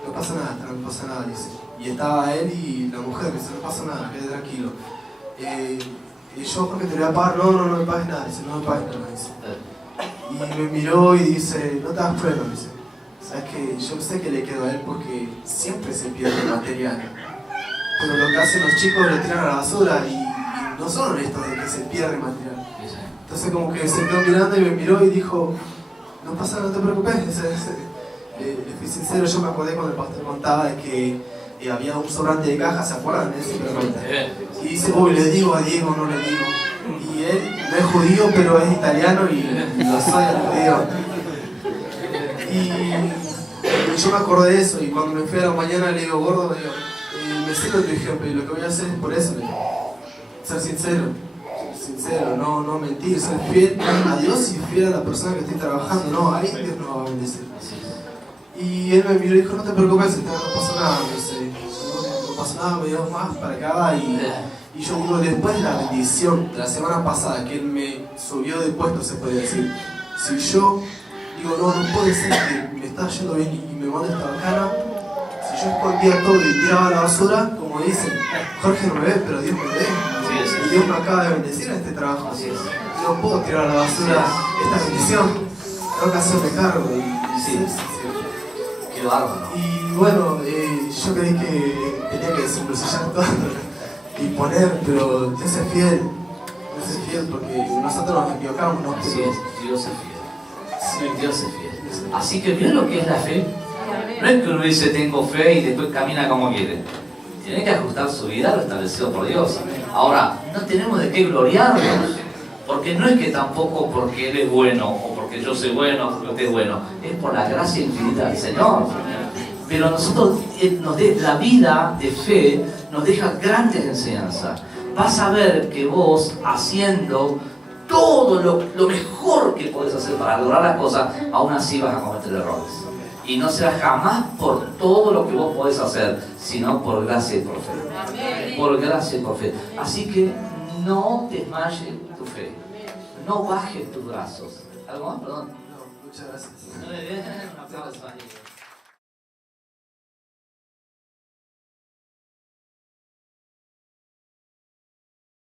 no pasa nada, no pasa nada, dice. Y estaba él y la mujer, dice, no pasa nada, quédate tranquilo. Y yo, Jorge, te voy a pagar, no me pagues nada, dice, no me pagues nada, dice. Y me miró y dice, no te hagas prueba, dice. Sabes que yo sé que le quedo a él porque siempre se pierde material. Pero lo que hacen los chicos lo tiran a la basura y no son honestos de que se pierde material. Entonces como que se quedó mirando y me miró y dijo, no pasa nada, no te preocupes. Fui sincero, yo me acordé cuando el pastor contaba de que había un sobrante de cajas, ¿se acuerdan de eso? y dice, uy, le digo a Diego, no le digo. Y él no es judío, pero es italiano y lo soy al judío. Y yo me acordé de eso, y cuando me fui a la mañana le digo, gordo, digo, me sirve tu ejemplo, y lo que voy a hacer es por eso, ser sincero, no mentir, ser fiel a Dios y fiel a la persona que estoy trabajando, no, ahí Dios nos va a bendecir. Y él me miró y dijo, no te preocupes, no pasa nada, me dice, no pasa nada, me dio más para acá, y yo digo, después de la bendición de la semana pasada, que él me subió de puesto, se puede decir, si yo digo, no puede ser que me está yendo bien y me manda esta bacana, si yo escondía todo y tiraba la basura, como dicen, Jorge no me ve, pero Dios me ve, y Dios me acaba de bendecir en este trabajo, no puedo tirar a la basura esta bendición, tengo que hacerme cargo, Qué bárbaro. y bueno, yo creí que tenía que desembolsillar todo y poner, pero Dios es fiel, porque nosotros nos equivocamos, ¿no? Así es, Dios es fiel. Dios es fiel. Así que miren lo que es la fe. No es que uno dice tengo fe y después camina como quiere. Tiene que ajustar su vida a lo establecido por Dios. Ahora, no tenemos de qué gloriarnos, porque no es que tampoco porque Él es bueno o porque yo soy bueno o porque usted es bueno, es por la gracia infinita del Señor. Pero nosotros, la vida de fe nos deja grandes enseñanzas. Vas a ver que vos haciendo todo lo mejor que podés hacer para lograr las cosas, aún así vas a cometer errores. Y no será jamás por todo lo que vos podés hacer, sino por gracia y por fe. Por gracia y por fe. Así que no desmayes tu fe. No bajes tus brazos. ¿Algo más? Perdón. No, muchas gracias. Un aplauso ahí.